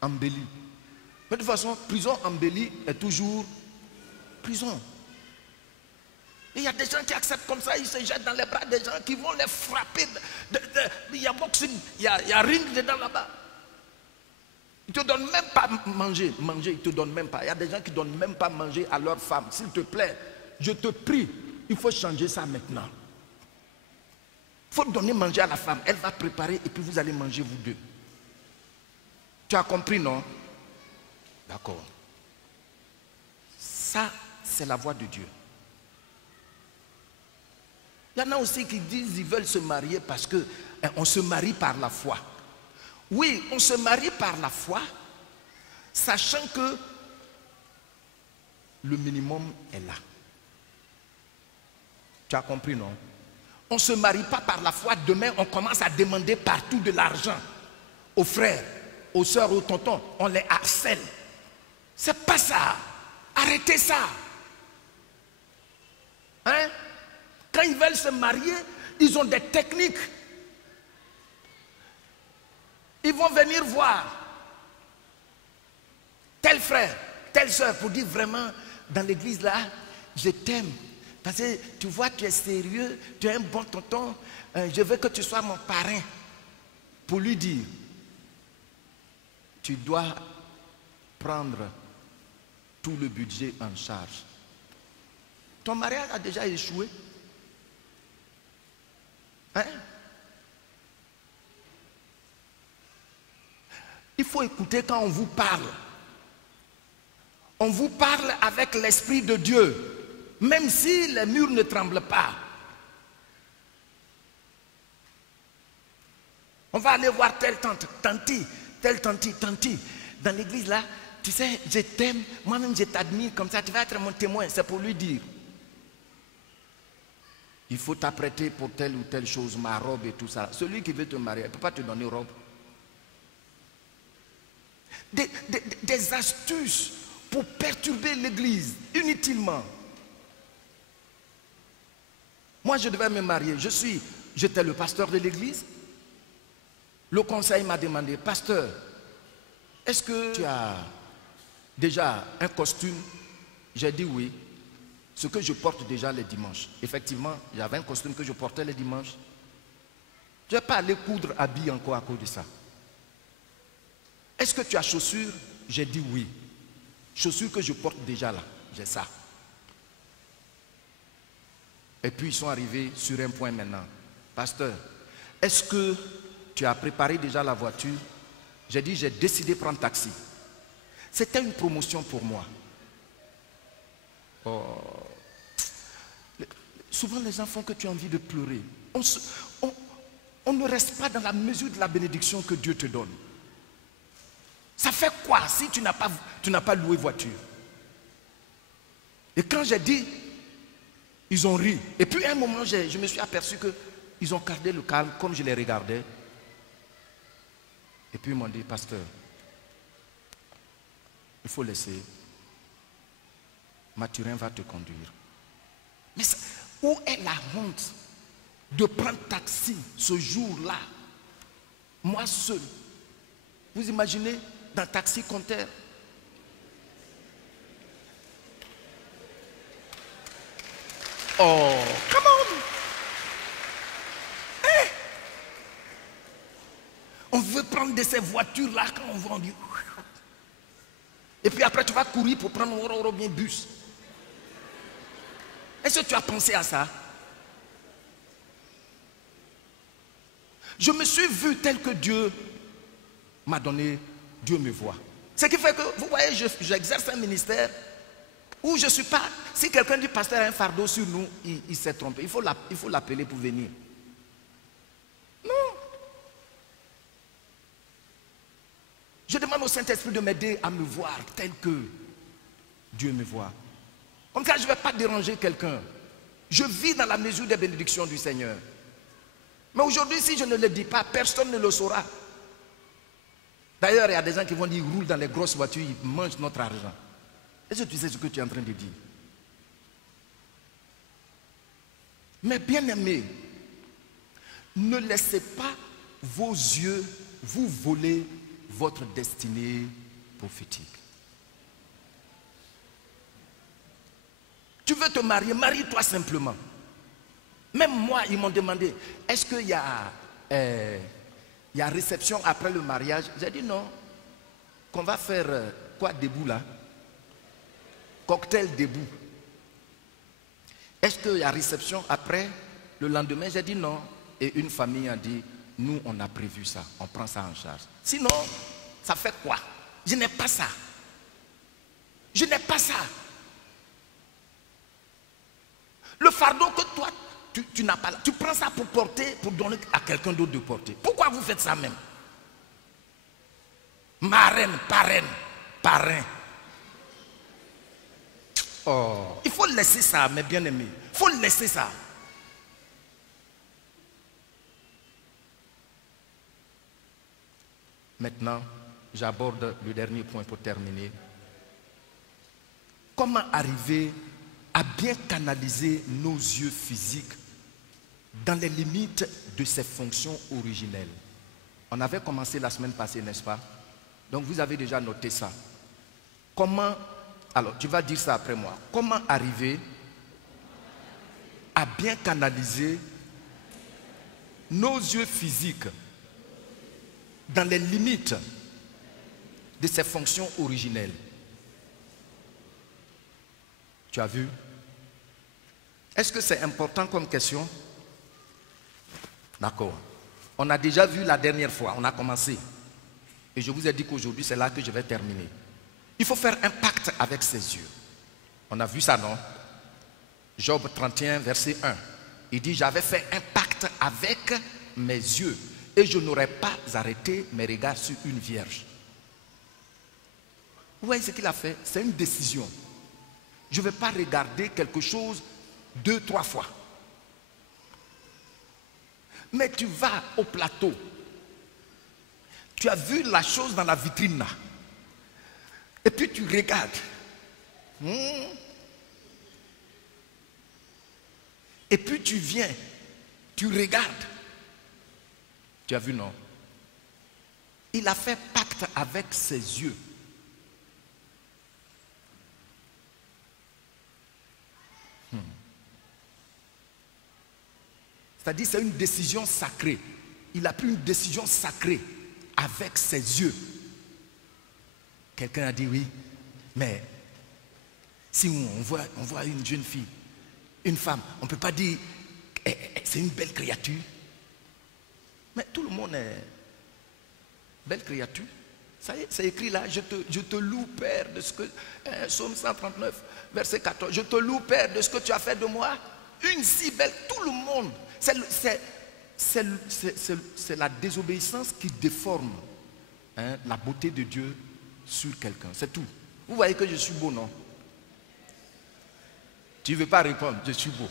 embellies. Mais de toute façon, prison embellie est toujours prison. Et il y a des gens qui acceptent comme ça, ils se jettent dans les bras des gens qui vont les frapper. Il y a boxing, il y a ring dedans là-bas. Ils ne te donnent même pas manger. Manger, ils ne te donnent même pas. Il y a des gens qui ne donnent même pas manger à leur femme. S'il te plaît, je te prie, il faut changer ça maintenant. Il faut donner manger à la femme. Elle va préparer et puis vous allez manger vous deux. Tu as compris, non? D'accord. Ça, c'est la voix de Dieu. Il y en a aussi qui disent qu'ils veulent se marier parce qu'on se marie par la foi. Oui, on se marie par la foi, sachant que le minimum est là. Tu as compris, non? On ne se marie pas par la foi. Demain, on commence à demander partout de l'argent aux frères, aux soeurs, aux tontons. On les harcèle. C'est pas ça. Arrêtez ça. Hein? Quand ils veulent se marier, ils ont des techniques. Ils vont venir voir tel frère, telle soeur pour dire vraiment, dans l'église là, je t'aime. Parce que tu vois, tu es sérieux, tu es un bon tonton, je veux que tu sois mon parrain. Pour lui dire, tu dois prendre tout le budget en charge. Ton mariage a déjà échoué. Hein? Il faut écouter quand on vous parle. On vous parle avec l'Esprit de Dieu. Même si les murs ne tremblent pas. On va aller voir telle tante, tanti, telle tanti, tanti. Dans l'église là, tu sais, je t'aime, moi-même je t'admire comme ça, tu vas être mon témoin. C'est pour lui dire. Il faut t'apprêter pour telle ou telle chose, ma robe et tout ça. Celui qui veut te marier, il ne peut pas te donner robe. Des astuces pour perturber l'église inutilement. Moi, je devais me marier. J'étais le pasteur de l'église. Le conseil m'a demandé, pasteur, est-ce que tu as déjà un costume? J'ai dit oui. Ce que je porte déjà les dimanches. Effectivement, j'avais un costume que je portais les dimanches. Je ne vais pas aller coudre habit encore à cause de ça. Est-ce que tu as chaussures? J'ai dit oui. Chaussures que je porte déjà là, j'ai ça. Et puis ils sont arrivés sur un point maintenant. Pasteur, est-ce que tu as préparé déjà la voiture? J'ai dit, j'ai décidé de prendre taxi. C'était une promotion pour moi. Oh. Souvent les gens font que tu as envie de pleurer. On ne reste pas dans la mesure de la bénédiction que Dieu te donne. Ça fait quoi si tu n'as pas loué voiture? Et quand j'ai dit, ils ont ri. Et puis à un moment, je me suis aperçu qu'ils ont gardé le calme comme je les regardais. Et puis ils m'ont dit, pasteur, il faut laisser. Mathurin va te conduire. Mais ça, où est la honte de prendre taxi ce jour-là, moi seul? Vous imaginez, dans taxi compteur. Oh, come on! Hey! On veut prendre de ces voitures-là quand on vend du... Et puis après, tu vas courir pour prendre un bien bus. Est-ce que tu as pensé à ça? Je me suis vu tel que Dieu m'a donné, Dieu me voit. Ce qui fait que, vous voyez, j'exerce un ministère où je ne suis pas... Si quelqu'un dit pasteur a un fardeau sur nous, il s'est trompé. Il faut l'appeler pour venir. Non. Je demande au Saint-Esprit de m'aider à me voir tel que Dieu me voit. Comme ça, je ne vais pas déranger quelqu'un. Je vis dans la mesure des bénédictions du Seigneur. Mais aujourd'hui, si je ne le dis pas, personne ne le saura. D'ailleurs, il y a des gens qui vont dire, ils roulent dans les grosses voitures, ils mangent notre argent. Est-ce que tu sais ce que tu es en train de dire? Mais bien aimés, ne laissez pas vos yeux vous voler votre destinée prophétique. Tu veux te marier, marie-toi simplement. Même moi, ils m'ont demandé, est-ce qu'il y a réception après le mariage? J'ai dit non. Qu'on va faire quoi debout là? Cocktail debout. Est-ce qu'il y a réception après le lendemain? J'ai dit non. Et une famille a dit, nous on a prévu ça, on prend ça en charge. Sinon, ça fait quoi? Je n'ai pas ça. Je n'ai pas ça. Le fardeau que toi, tu n'as pas là, tu prends ça pour porter, pour donner à quelqu'un d'autre de porter. Pourquoi vous faites ça même? Marraine, parraine, parrain. Oh, il faut laisser ça, mes bien-aimés. Il faut laisser ça. Maintenant, j'aborde le dernier point pour terminer. Comment arriver à bien canaliser nos yeux physiques dans les limites de ses fonctions originelles? On avait commencé la semaine passée, n'est-ce pas? Donc vous avez déjà noté ça. Comment, alors tu vas dire ça après moi. Comment arriver à bien canaliser nos yeux physiques dans les limites de ses fonctions originelles? Tu as vu? Est-ce que c'est important comme question? D'accord. On a déjà vu la dernière fois, on a commencé. Et je vous ai dit qu'aujourd'hui, c'est là que je vais terminer. Il faut faire un pacte avec ses yeux. On a vu ça, non? Job 31, verset 1. Il dit, j'avais fait un pacte avec mes yeux et je n'aurais pas arrêté mes regards sur une vierge. Vous voyez ce qu'il a fait? C'est une décision. Je ne vais pas regarder quelque chose 2, 3 fois. Mais tu vas au plateau. Tu as vu la chose dans la vitrine là. Et puis tu regardes. Et puis tu viens. Tu regardes. Tu as vu, non? Il a fait pacte avec ses yeux. C'est-à-dire c'est une décision sacrée. Il a pris une décision sacrée avec ses yeux. Quelqu'un a dit oui, mais si on voit une jeune fille Une femme, on ne peut pas dire c'est une belle créature. Mais tout le monde est belle créature. Ça y est, c'est écrit là, je te loue, Père, de ce que... Psaume 139, verset 14. Je te loue, Père, de ce que tu as fait de moi. Une si belle, tout le monde. C'est la désobéissance qui déforme la beauté de Dieu sur quelqu'un. C'est tout. Vous voyez que je suis beau, non? Tu ne veux pas répondre, je suis beau.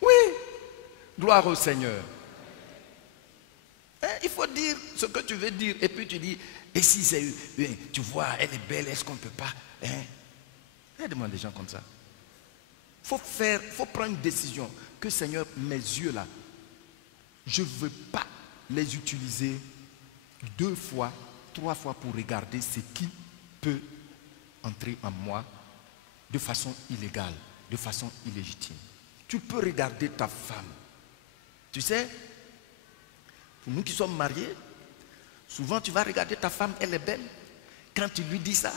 Oui, gloire au Seigneur. Il faut dire ce que tu veux dire. Et puis tu dis, et si c'est... tu vois, elle est belle, est-ce qu'on ne peut pas... Il y a des gens comme ça. Il faut prendre une décision. Que Seigneur, mes yeux là, je ne veux pas les utiliser 2 fois, 3 fois pour regarder ce qui peut entrer en moi de façon illégale, de façon illégitime. Tu peux regarder ta femme. Tu sais, pour nous qui sommes mariés, souvent tu vas regarder ta femme, elle est belle. Quand tu lui dis ça,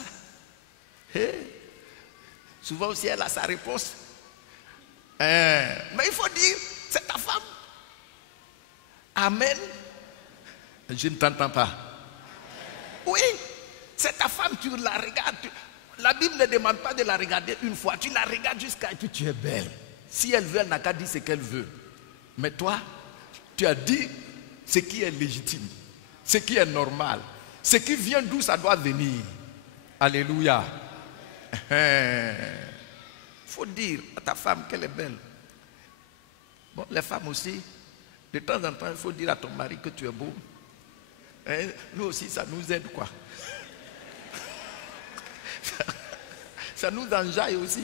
souvent aussi elle a sa réponse. Mais il faut dire, c'est ta femme. Amen. Je ne t'entends pas. Oui, c'est ta femme, tu la regardes. La Bible ne demande pas de la regarder une fois. Tu la regardes jusqu'à ce que tu es belle. Si elle veut, elle n'a qu'à dire ce qu'elle veut. Mais toi, tu as dit ce qui est légitime, ce qui est normal, ce qui vient d'où ça doit venir. Alléluia. Il faut dire à ta femme qu'elle est belle. Bon, les femmes aussi, de temps en temps, il faut dire à ton mari que tu es beau. Nous aussi, ça nous aide, quoi. Ça nous enjaille aussi.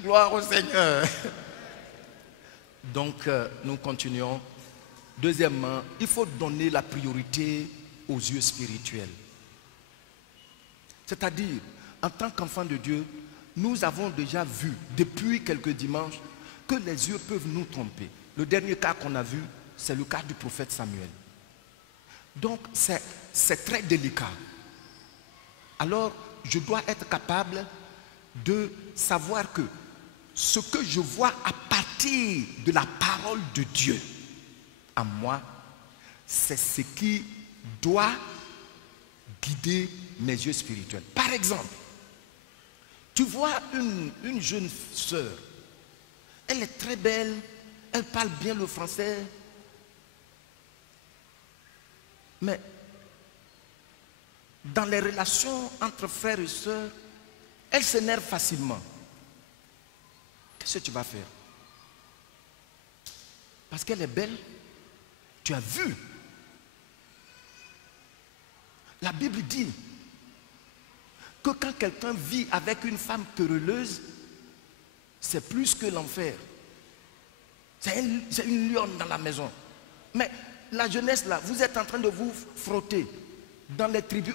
Gloire au Seigneur. Donc, nous continuons. Deuxièmement, il faut donner la priorité aux yeux spirituels. C'est-à-dire, en tant qu'enfant de Dieu, nous avons déjà vu, depuis quelques dimanches, que les yeux peuvent nous tromper. Le dernier cas qu'on a vu, c'est le cas du prophète Samuel. Donc, c'est très délicat. Alors, je dois être capable de savoir que ce que je vois à partir de la parole de Dieu à moi, c'est ce qui doit guider mes yeux spirituels. Par exemple, tu vois une jeune sœur, elle est très belle, elle parle bien le français, mais dans les relations entre frères et sœurs, elle s'énerve facilement. Qu'est-ce que tu vas faire? Parce qu'elle est belle, tu as vu. La Bible dit que quand quelqu'un vit avec une femme querelleuse, c'est plus que l'enfer. C'est une lionne dans la maison. Mais la jeunesse là, vous êtes en train de vous frotter dans les tribus.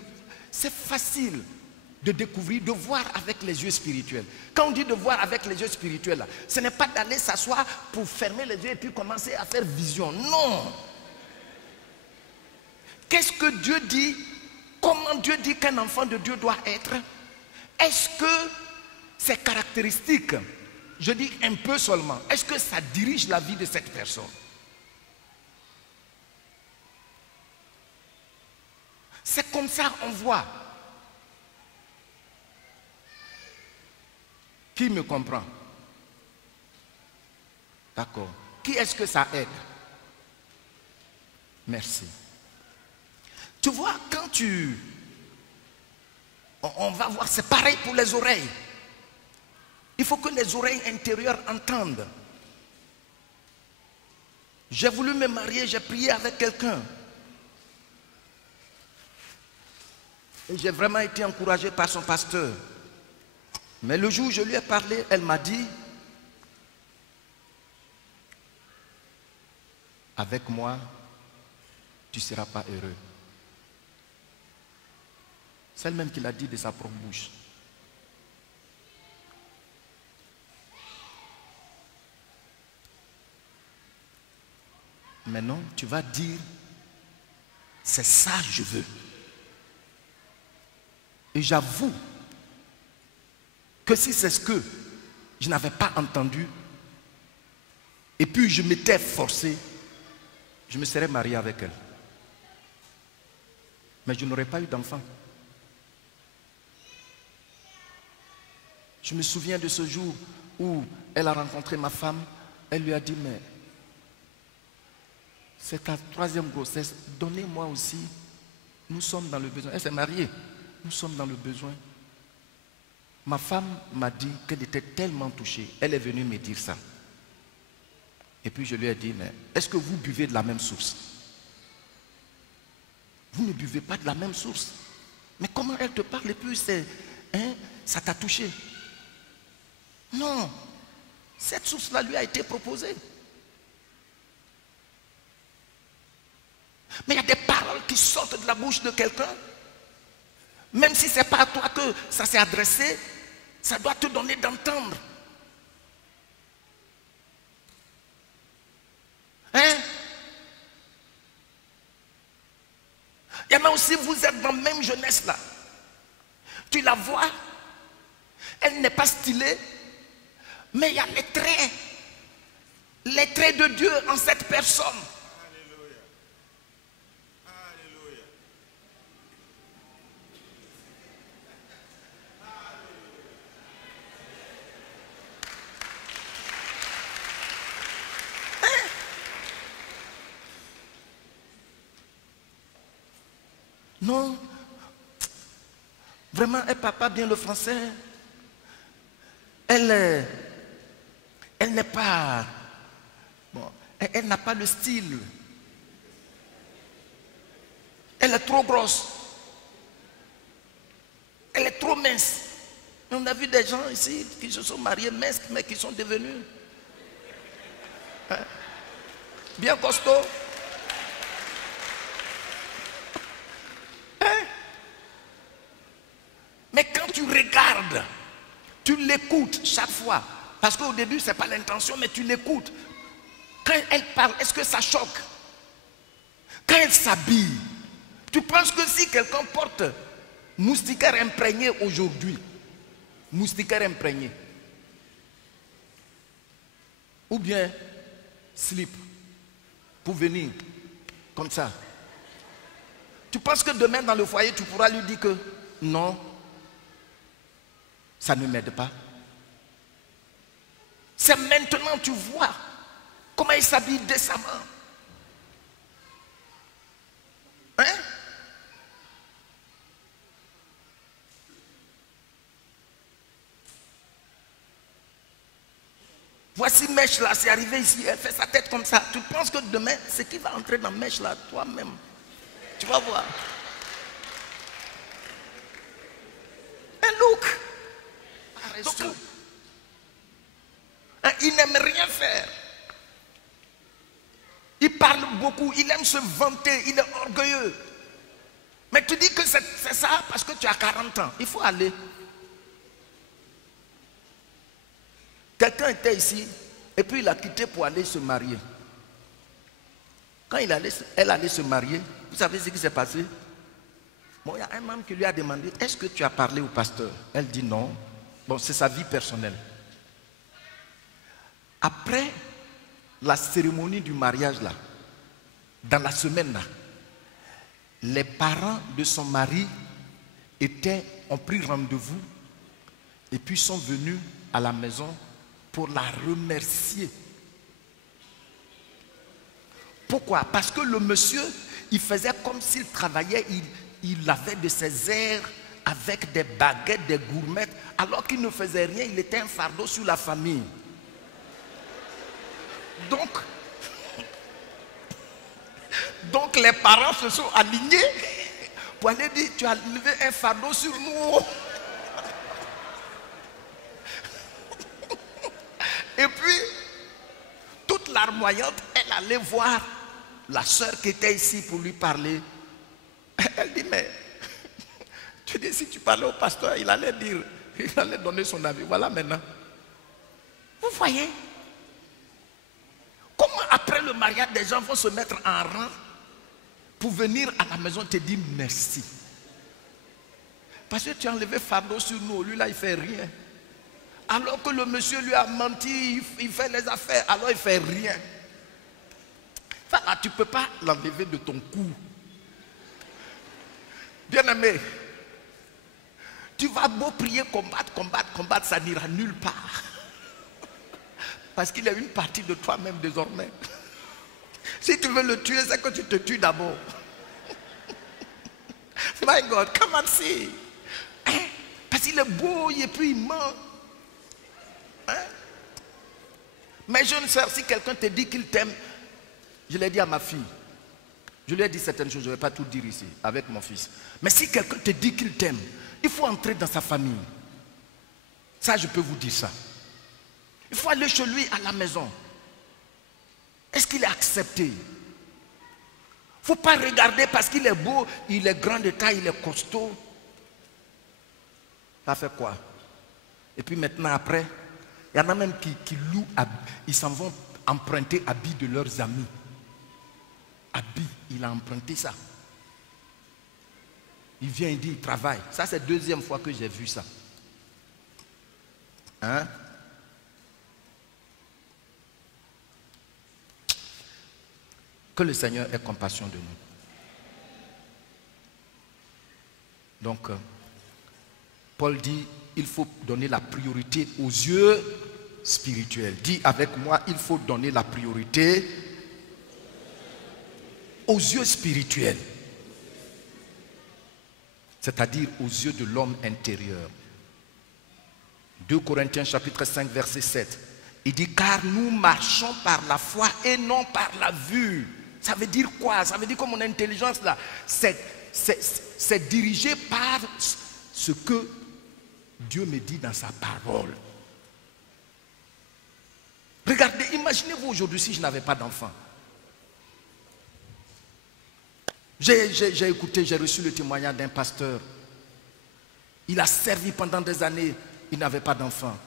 C'est facile de découvrir, de voir avec les yeux spirituels. Quand on dit de voir avec les yeux spirituels, là, ce n'est pas d'aller s'asseoir pour fermer les yeux et puis commencer à faire vision. Non. Qu'est-ce que Dieu dit? Comment Dieu dit qu'un enfant de Dieu doit être? Est-ce que ces caractéristiques, je dis un peu seulement, est-ce que ça dirige la vie de cette personne? C'est comme ça on voit. Qui me comprend? D'accord. Qui est-ce que ça aide? Merci. Tu vois, quand on va voir, c'est pareil pour les oreilles. Il faut que les oreilles intérieures entendent. J'ai voulu me marier, j'ai prié avec quelqu'un. Et j'ai vraiment été encouragé par son pasteur. Mais le jour où je lui ai parlé, elle m'a dit, avec moi, tu ne seras pas heureux. C'est elle-même qui l'a dit de sa propre bouche. Maintenant, tu vas dire, c'est ça que je veux. Et j'avoue que si c'est ce que je n'avais pas entendu, et puis je m'étais forcé, je me serais marié avec elle. Mais je n'aurais pas eu d'enfant. Je me souviens de ce jour où elle a rencontré ma femme. Elle lui a dit, mais c'est ta 3e grossesse, donnez-moi aussi. Nous sommes dans le besoin. Elle s'est mariée. Nous sommes dans le besoin. Ma femme m'a dit qu'elle était tellement touchée. Elle est venue me dire ça. Et puis je lui ai dit, mais est-ce que vous buvez de la même source? Vous ne buvez pas de la même source. Mais comment elle te parle et puis ça t'a touché? Non. Cette source-là lui a été proposée. Mais il y a des paroles qui sortent de la bouche de quelqu'un. Même si ce n'est pas à toi que ça s'est adressé, ça doit te donner d'entendre. Hein? Il y en a aussi, vous êtes dans la même jeunesse là. Tu la vois, elle n'est pas stylée, mais il y a les traits de Dieu en cette personne. Alléluia. Alléluia. Non, vraiment, elle ne parle pas bien le français. Elle n'est pas... Bon, elle n'a pas le style. Elle est trop grosse. Elle est trop mince. On a vu des gens ici qui se sont mariés minces, mais qui sont devenus bien costauds. Mais quand tu regardes, tu l'écoutes chaque fois. Parce qu'au début, ce n'est pas l'intention, mais tu l'écoutes. Quand elle parle, est-ce que ça choque? Quand elle s'habille, tu penses que si quelqu'un porte moustiquaire imprégné aujourd'hui, moustiquaire imprégné, ou bien slip, pour venir comme ça, tu penses que demain dans le foyer, tu pourras lui dire que non, ça ne m'aide pas. C'est maintenant tu vois comment il s'habille décemment. Hein? Voici Mèche là, c'est arrivé ici, elle fait sa tête comme ça. Tu penses que demain, c'est qui va entrer dans Mèche là, toi-même? Tu vas voir. Un look. Donc, il n'aime rien faire. Il parle beaucoup, il aime se vanter, il est orgueilleux. Mais tu dis que c'est ça parce que tu as 40 ans. Il faut aller. Quelqu'un était ici et puis il a quitté pour aller se marier. Quand elle allait se marier, vous savez ce qui s'est passé? Bon, il y a un membre qui lui a demandé, est-ce que tu as parlé au pasteur? Elle dit non. Bon, c'est sa vie personnelle. Après la cérémonie du mariage là, dans la semaine là, les parents de son mari ont pris rendez-vous et puis sont venus à la maison pour la remercier. Pourquoi? Parce que le monsieur, il faisait comme s'il travaillait, il avait de ses airs avec des baguettes, des gourmettes, alors qu'il ne faisait rien, il était un fardeau sur la famille. Donc les parents se sont alignés pour aller dire, tu as levé un fardeau sur nous. Et puis, toute larmoyante, elle allait voir la soeur qui était ici pour lui parler. Elle dit, mais tu dis, si tu parlais au pasteur, il allait donner son avis. Voilà maintenant. Vous voyez? Comment après le mariage, des gens vont se mettre en rang pour venir à la maison te dire merci. parce que tu as enlevé fardeau sur nous. Lui là, il ne fait rien. Alors que le monsieur lui a menti, il fait les affaires, alors il ne fait rien. Ça là, tu ne peux pas l'enlever de ton cou. Bien-aimé, tu vas beau prier, combattre, ça n'ira nulle part. Parce qu'il y a une partie de toi-même désormais. Si tu veux le tuer, c'est que tu te tues d'abord. My God, come and see. Hein? Parce qu'il est beau et puis il ment. Hein? Mais jeune sœur, si quelqu'un te dit qu'il t'aime, je l'ai dit à ma fille. Je lui ai dit certaines choses, je ne vais pas tout dire ici, avec mon fils. Mais si quelqu'un te dit qu'il t'aime, il faut entrer dans sa famille. Ça, je peux vous dire ça. Il faut aller chez lui à la maison. Est-ce qu'il est accepté? Il ne faut pas regarder parce qu'il est beau, il est grand de taille, il est costaud. Ça fait quoi? Et puis maintenant après, il y en a même qui louent, ils s'en vont emprunter habits de leurs amis. Habits, il a emprunté ça. Il vient, il dit, il travaille. Ça, c'est la deuxième fois que j'ai vu ça. Hein? Que le Seigneur ait compassion de nous. Donc, Paul dit, il faut donner la priorité aux yeux spirituels. Dis avec moi, il faut donner la priorité aux yeux spirituels. C'est-à-dire aux yeux de l'homme intérieur. 2 Corinthiens chapitre 5 verset 7. Il dit, car nous marchons par la foi et non par la vue. Ça veut dire quoi? Ça veut dire que mon intelligence là, c'est dirigé par ce que Dieu me dit dans sa parole. Regardez, imaginez-vous aujourd'hui si je n'avais pas d'enfant. J'ai écouté, j'ai reçu le témoignage d'un pasteur. Il a servi pendant des années, il n'avait pas d'enfant.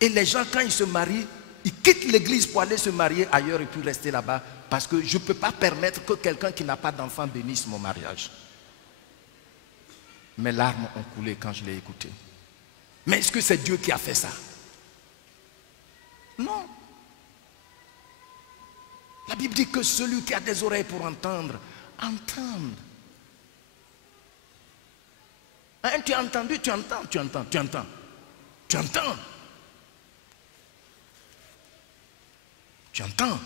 Et les gens, quand ils se marient, ils quittent l'église pour aller se marier ailleurs et puis rester là-bas. Parce que je ne peux pas permettre que quelqu'un qui n'a pas d'enfant bénisse mon mariage. Mes larmes ont coulé quand je l'ai écouté. Mais est-ce que c'est Dieu qui a fait ça? Non. La Bible dit que celui qui a des oreilles pour entendre, entende. Hein, tu as entendu, tu entends. Tu entends.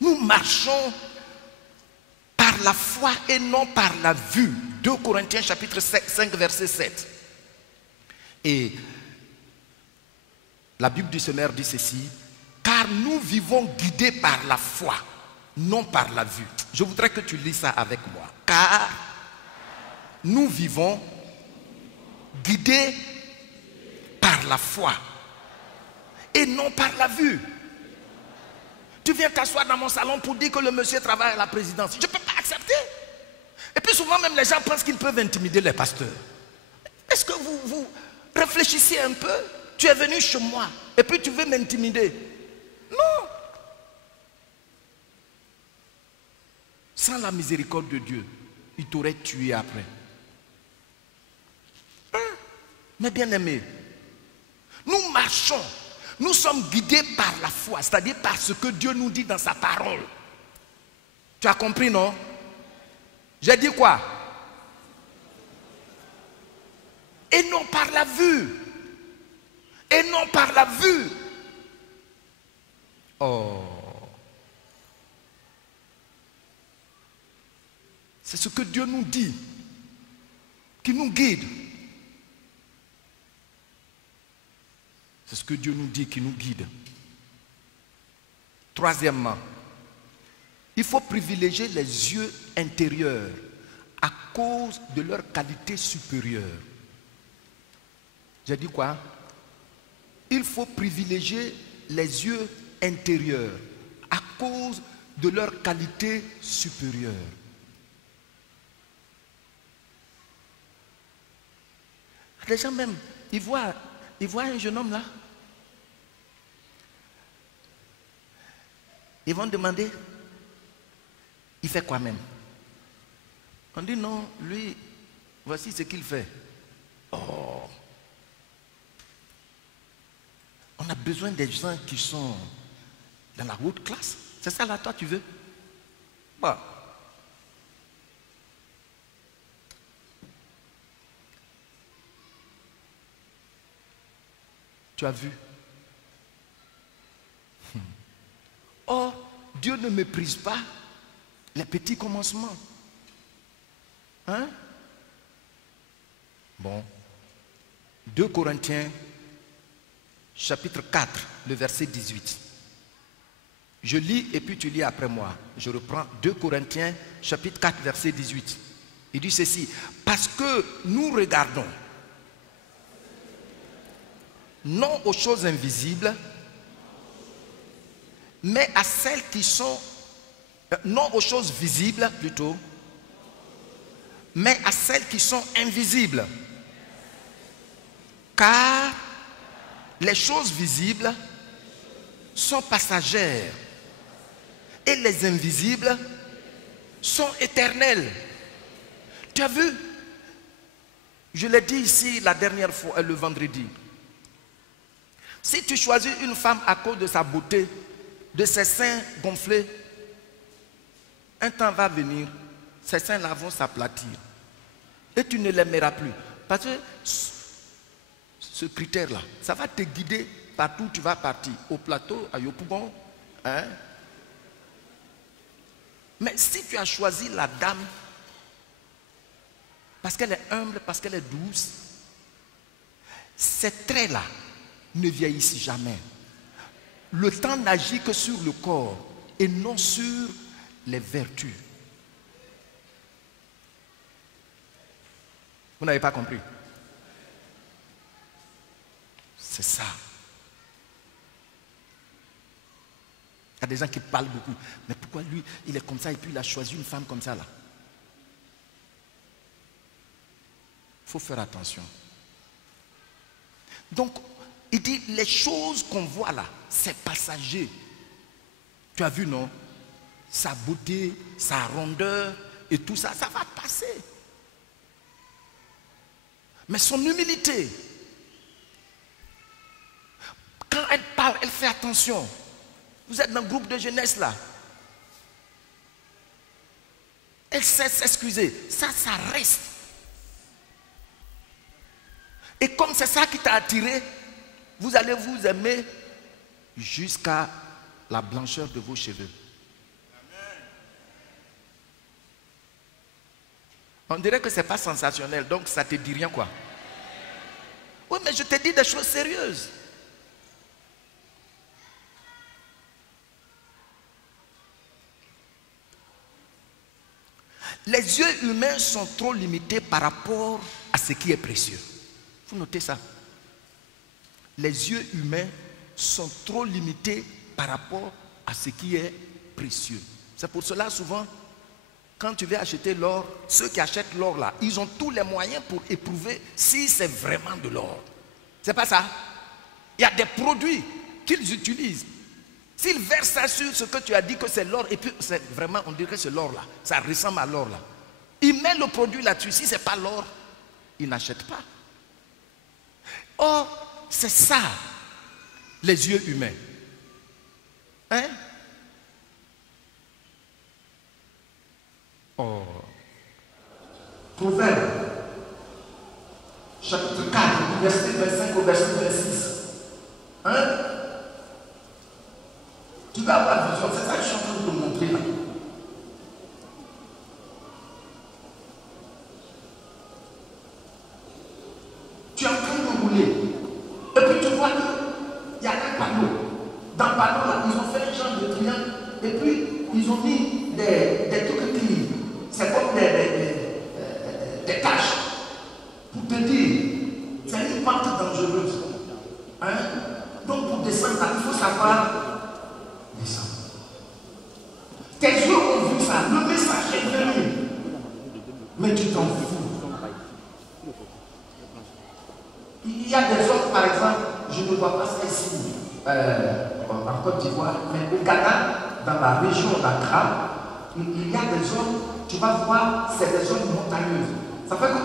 Nous marchons par la foi et non par la vue. 2 Corinthiens chapitre 5 verset 7. Et la Bible du Seigneur dit ceci, car nous vivons guidés par la foi, non par la vue. Je voudrais que tu lis ça avec moi. Car nous vivons guidés par la foi et non par la vue. Tu viens t'asseoir dans mon salon pour dire que le monsieur travaille à la présidence. Je ne peux pas accepter. Et puis souvent même les gens pensent qu'ils peuvent intimider les pasteurs. Est-ce que vous réfléchissez un peu? Tu es venu chez moi et puis tu veux m'intimider? Non. Sans la miséricorde de Dieu, il t'aurait tué après. Mais bien aimé, nous marchons, nous sommes guidés par la foi, c'est-à-dire par ce que Dieu nous dit dans sa parole. Tu as compris, non? J'ai dit quoi? Et non par la vue. Et non par la vue. Oh. C'est ce que Dieu nous dit, qui nous guide. C'est ce que Dieu nous dit, qui nous guide. Troisièmement, il faut privilégier les yeux intérieurs à cause de leur qualité supérieure. J'ai dit quoi? Il faut privilégier les yeux intérieurs à cause de leur qualité supérieure. Les gens même, ils voient un jeune homme là. Ils vont demander, il fait quoi même? On dit non, lui, Voici ce qu'il fait. Oh. On a besoin des gens qui sont dans la haute classe. C'est ça là, toi, tu veux? Bon. Tu as vu? Oh, Dieu ne méprise pas les petits commencements. Hein? Bon. 2 Corinthiens, chapitre 4, le verset 18. Je lis et puis tu lis après moi. Je reprends 2 Corinthiens, chapitre 4, verset 18. Il dit ceci. Parce que nous regardons non aux choses invisibles, mais à celles qui sont, non aux choses visibles plutôt, mais à celles qui sont invisibles. Car les choses visibles sont passagères et les invisibles sont éternelles. Tu as vu? Je l'ai dit ici la dernière fois, le vendredi. Si tu choisis une femme à cause de sa beauté, de ses seins gonflés, un temps va venir, ces seins-là vont s'aplatir. Et tu ne l'aimeras plus. Parce que ce critère-là, ça va te guider partout où tu vas partir. Au plateau, à Yopougon. Hein? Mais si tu as choisi la dame, parce qu'elle est humble, parce qu'elle est douce, ces traits-là ne vieillissent jamais. Le temps n'agit que sur le corps et non sur les vertus. Vous n'avez pas compris? C'est ça. Il y a des gens qui parlent beaucoup. Mais pourquoi lui, il est comme ça et puis il a choisi une femme comme ça là? Il faut faire attention. Donc, il dit, les choses qu'on voit là, c'est passager. Tu as vu, non? Sa beauté, sa rondeur et tout ça, ça va passer. Mais son humilité, quand elle parle, elle fait attention. Vous êtes dans le groupe de jeunesse là. Elle sait s'excuser. Ça reste. Et comme c'est ça qui t'a attiré, vous allez vous aimer jusqu'à la blancheur de vos cheveux. On dirait que ce n'est pas sensationnel, donc ça ne te dit rien quoi. Oui, mais je te dis des choses sérieuses. Les yeux humains sont trop limités par rapport à ce qui est précieux. Vous notez ça? Les yeux humains sont trop limités par rapport à ce qui est précieux. C'est pour cela souvent, quand tu veux acheter l'or, ceux qui achètent l'or là, ils ont tous les moyens pour éprouver si c'est vraiment de l'or. C'est pas ça? Il y a des produits qu'ils utilisent. S'ils versent ça sur ce que tu as dit que c'est l'or, et puis c'est vraiment, on dirait que c'est l'or là, ça ressemble à l'or là. Ils mettent le produit là-dessus. Si ce n'est pas l'or, ils n'achètent pas. Or, c'est ça, les yeux humains. Hein? Oh. Proverbe, chapitre 4, verset 25 au verset 26. Hein? Tu vas avoir vision, c'est ça que je suis en train de te montrer là. Tu es en train de rouler. Et puis tu vois qu'il y a un panneau. Dans le panneau là, ils ont fait un genre de triangle. Et puis ils ont mis des trucs qui, c'est comme des taches. Pour te dire, c'est une pente dangereuse. Hein? Donc pour descendre là, il faut savoir descendre. Tes yeux ont vu ça, le message est venu. Mais tu t'en fous. Il y a des hommes, par exemple, je ne vois pas ça ici, en Côte d'Ivoire, mais au Ghana, dans la région d'Accra, il y a des zones, tu vas voir, c'est des zones montagneuses. Ça fait que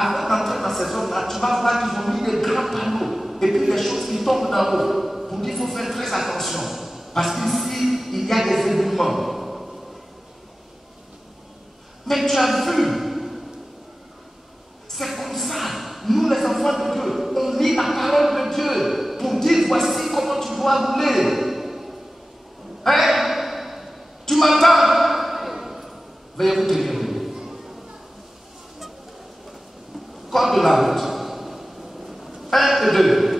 Avant d'entrer dans ces zones-là, tu vas voir qu'ils ont mis des grands panneaux. Et puis les choses qui tombent d'en haut. Pour dire qu'il faut faire très attention. Parce qu'ici, il y a des éboulements. Mais tu as vu, c'est comme ça. Nous, les enfants de Dieu, on lit la parole de Dieu pour dire voici comment tu dois rouler. Hein? Tu m'entends? Veuillez vous tenir. Code de la route. 1 et 2.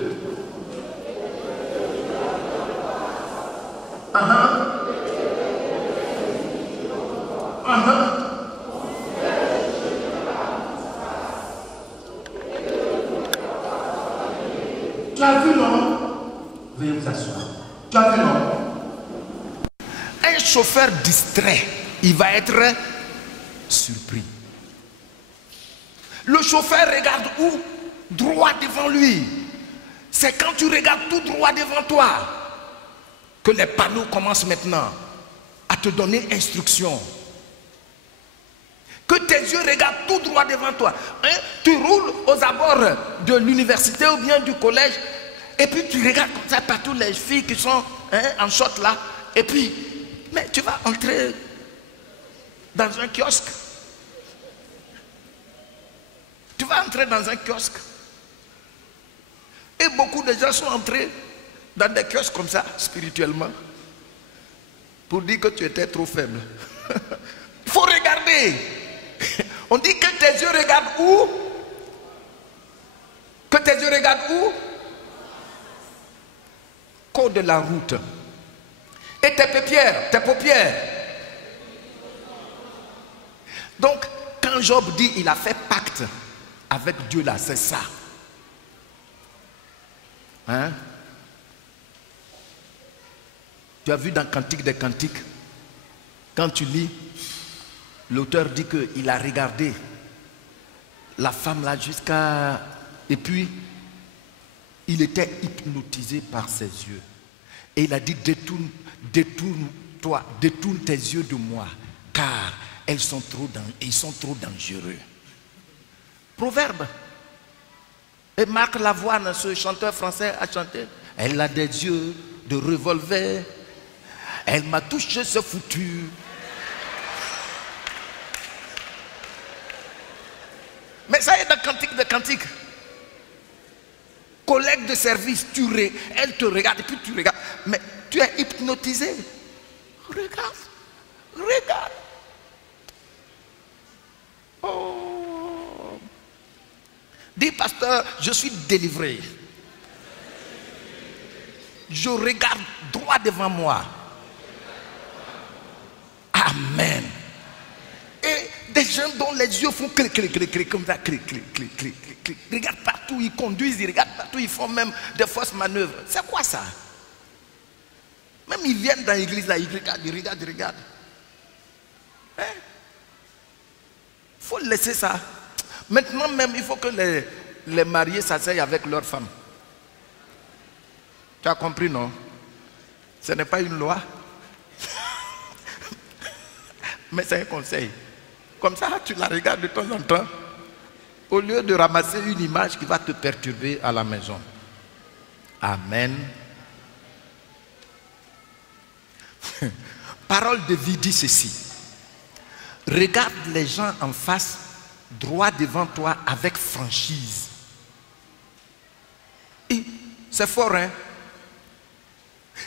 Tu as vu, non? Veuillez vous asseoir. Tu as vu, non? Un chauffeur distrait, il va être surpris. Le chauffeur regarde où? Droit devant lui. C'est quand tu regardes tout droit devant toi que les panneaux commencent maintenant à te donner instruction. Que tes yeux regardent tout droit devant toi. Hein? Tu roules aux abords de l'université ou bien du collège et puis tu regardes comme ça partout les filles qui sont en short là. Et puis, mais tu vas entrer dans un kiosque. Tu vas entrer dans un kiosque. Et beaucoup de gens sont entrés dans des kiosques comme ça, spirituellement, pour dire que tu étais trop faible. Il faut regarder. On dit que tes yeux regardent où? Que tes yeux regardent où? Code de la route. Et tes paupières. Donc, quand Job dit il a fait pacte avec Dieu là, c'est ça. Hein? Tu as vu dans Cantique des Cantiques, quand tu lis, l'auteur dit qu'il a regardé la femme là jusqu'à... Et puis, il était hypnotisé par ses yeux. Et il a dit, détourne-toi, détourne tes yeux de moi, car ils sont trop dangereux. Proverbe. Et Marc Lavoine, ce chanteur français, a chanté. Elle a des yeux de revolver. Elle m'a touché ce foutu. Mais ça est dans Cantique de Cantique. Collègue de service, elle te regarde et puis tu regardes. Mais tu es hypnotisé. Regarde. Regarde. Oh. Dis, pasteur, je suis délivré. Je regarde droit devant moi. Amen. Et des gens dont les yeux font clic, clic, clic, clic, comme ça, clic, clic, clic, clic, clic, clic. Ils regardent partout, ils conduisent, ils regardent partout, ils font même des fausses manœuvres. C'est quoi ça? Même ils viennent dans l'église là, ils regardent. Hein? Il faut laisser ça. Maintenant même, il faut que les mariés s'asseyent avec leurs femmes. Tu as compris, non? Ce n'est pas une loi. Mais c'est un conseil. Comme ça, tu la regardes de temps en temps, au lieu de ramasser une image qui va te perturber à la maison. Amen. Parole de vie dit ceci. Regarde les gens en face, droit devant toi, avec franchise. Et c'est fort, hein?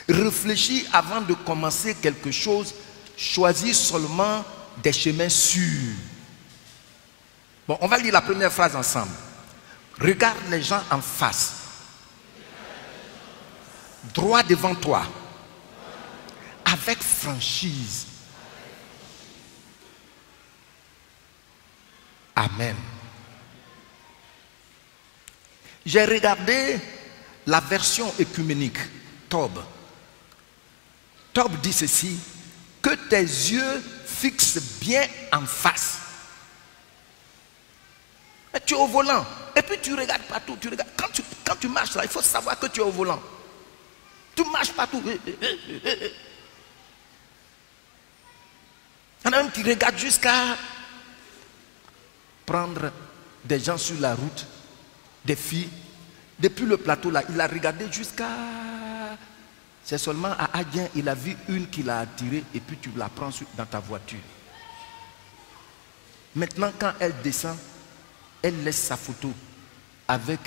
Réfléchis avant de commencer quelque chose. Choisis seulement des chemins sûrs. Bon, on va lire la première phrase ensemble. Regarde les gens en face. Droit devant toi. Avec franchise. Amen. J'ai regardé la version œcuménique, Tob. Tob dit ceci. Que tes yeux fixent bien en face. Et tu es au volant. Et puis tu regardes partout. Tu regardes. Quand tu marches là, il faut savoir que tu es au volant. Tu marches partout. Il y en a un qui regarde jusqu'à prendre des gens sur la route, des filles. Depuis le plateau là, il a regardé jusqu'à... C'est seulement à Adien, il a vu une qui l'a attirée et puis tu la prends dans ta voiture. Maintenant, quand elle descend, elle laisse sa photo avec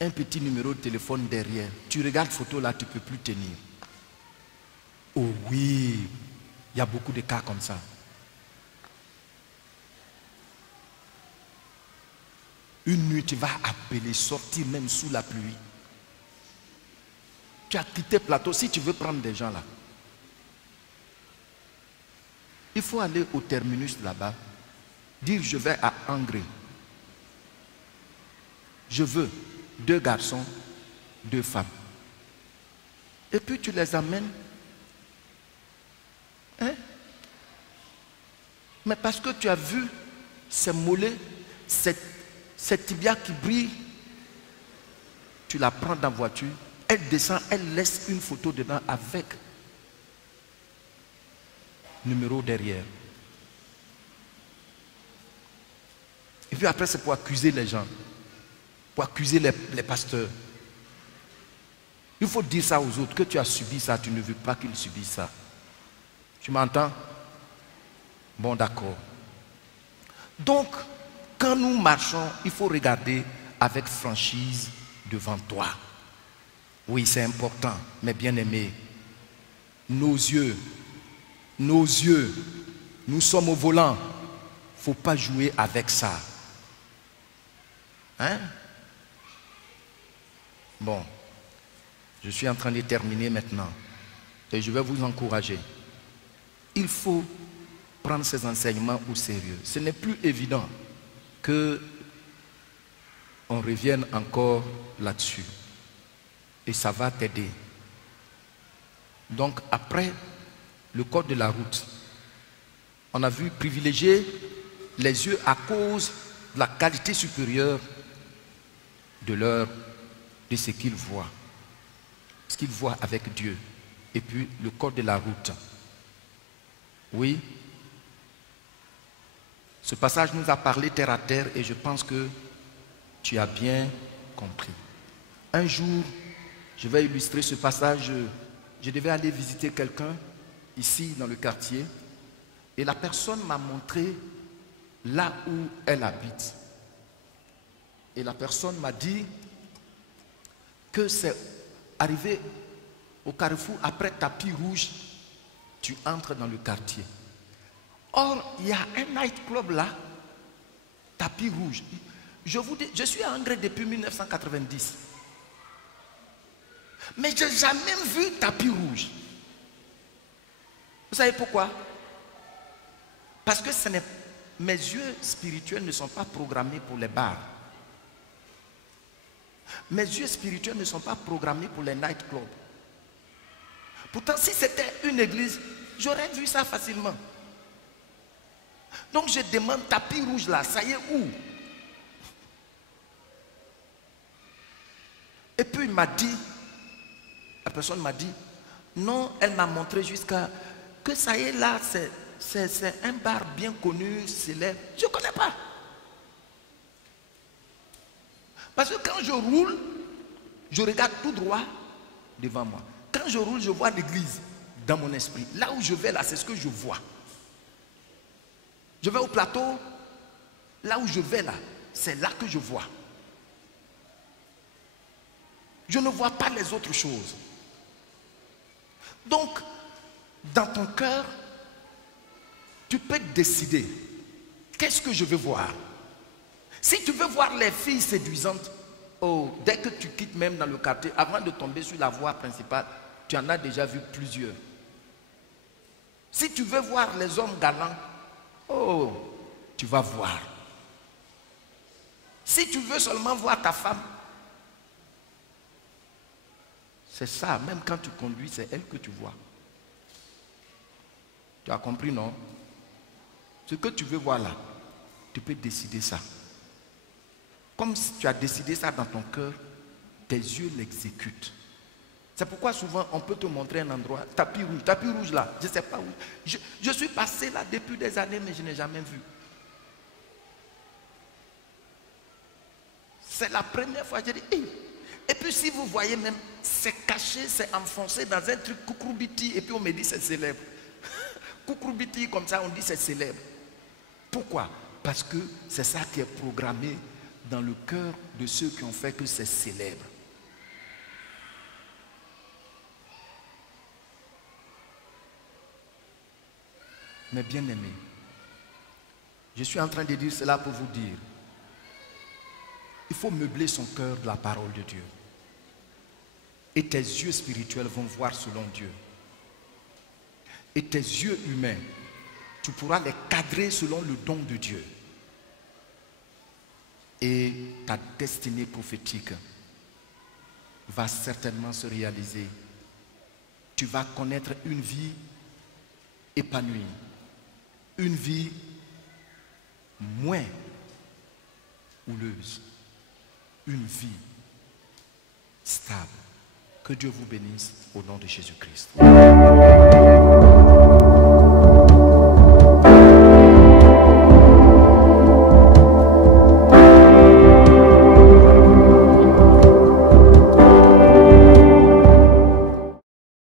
un petit numéro de téléphone derrière. Tu regardes photo là, tu ne peux plus tenir. Oh oui, il y a beaucoup de cas comme ça. Une nuit, tu vas appeler, sortir même sous la pluie. Tu as quitté plateau, si tu veux prendre des gens là. Il faut aller au terminus là-bas, dire je vais à Angré. Je veux 2 garçons, 2 femmes. Et puis tu les amènes. Hein? Mais parce que tu as vu ces mollets, cette tibia qui brille, tu la prends dans la voiture, elle descend, elle laisse une photo dedans avec numéro derrière. Et puis après, c'est pour accuser les gens, pour accuser les pasteurs. Il faut dire ça aux autres, que tu as subi ça, tu ne veux pas qu'ils subissent ça. Tu m'entends? Bon, d'accord. Donc, quand nous marchons, il faut regarder avec franchise devant toi. Oui, c'est important, mais bien aimé, nos yeux, nous sommes au volant. Il ne faut pas jouer avec ça. Hein? Bon, je suis en train de terminer maintenant. Et je vais vous encourager. Il faut prendre ces enseignements au sérieux. Ce n'est plus évident que on revienne encore là-dessus. Et ça va t'aider. Donc après le code de la route, on a vu privilégier les yeux à cause de la qualité supérieure de ce qu'ils voient. Ce qu'ils voient avec Dieu. Et puis le code de la route. Oui. Ce passage nous a parlé terre à terre et je pense que tu as bien compris. Un jour, je vais illustrer ce passage. Je devais aller visiter quelqu'un ici dans le quartier et la personne m'a montré là où elle habite. Et la personne m'a dit que c'est arrivé au carrefour après tapis rouge, tu entres dans le quartier. Or, il y a un nightclub là, tapis rouge. Je vous dis, je suis à Angré depuis 1990. Mais je n'ai jamais vu tapis rouge. Vous savez pourquoi? Parce que mes yeux spirituels ne sont pas programmés pour les bars. Mes yeux spirituels ne sont pas programmés pour les nightclubs. Pourtant, si c'était une église, j'aurais vu ça facilement. Donc je demande, tapis rouge là, ça y est où? Et puis il m'a dit, la personne m'a dit, non, elle m'a montré jusqu'à que ça y est là, c'est un bar bien connu, célèbre. Je ne connais pas. Parce que quand je roule, je regarde tout droit devant moi. Quand je roule, je vois l'église dans mon esprit. Là où je vais là, c'est ce que je vois. Je vais au plateau, là où je vais là, c'est là que je vois. Je ne vois pas les autres choses. Donc, dans ton cœur, tu peux décider, qu'est-ce que je veux voir? Si tu veux voir les filles séduisantes, oh, dès que tu quittes même dans le quartier, avant de tomber sur la voie principale, tu en as déjà vu plusieurs. Si tu veux voir les hommes galants, oh, tu vas voir. Si tu veux seulement voir ta femme, c'est ça, même quand tu conduis, c'est elle que tu vois. Tu as compris, non? Ce que tu veux voir là, tu peux décider ça. Comme si tu as décidé ça dans ton cœur, tes yeux l'exécutent. C'est pourquoi souvent on peut te montrer un endroit, tapis rouge là, je ne sais pas où. Je suis passé là depuis des années, mais je n'ai jamais vu. C'est la première fois que j'ai dit, hey. Et puis si vous voyez même, c'est caché, c'est enfoncé dans un truc coucroubiti, et puis on me dit c'est célèbre. Coucroubiti, comme ça on dit c'est célèbre. Pourquoi? Parce que c'est ça qui est programmé dans le cœur de ceux qui ont fait que c'est célèbre. Mais bien aimé, je suis en train de dire cela pour vous dire, il faut meubler son cœur de la parole de Dieu. Et tes yeux spirituels vont voir selon Dieu. Et tes yeux humains, tu pourras les cadrer selon le don de Dieu. Et ta destinée prophétique va certainement se réaliser. Tu vas connaître une vie épanouie, une vie moins houleuse, une vie stable. Que Dieu vous bénisse au nom de Jésus-Christ.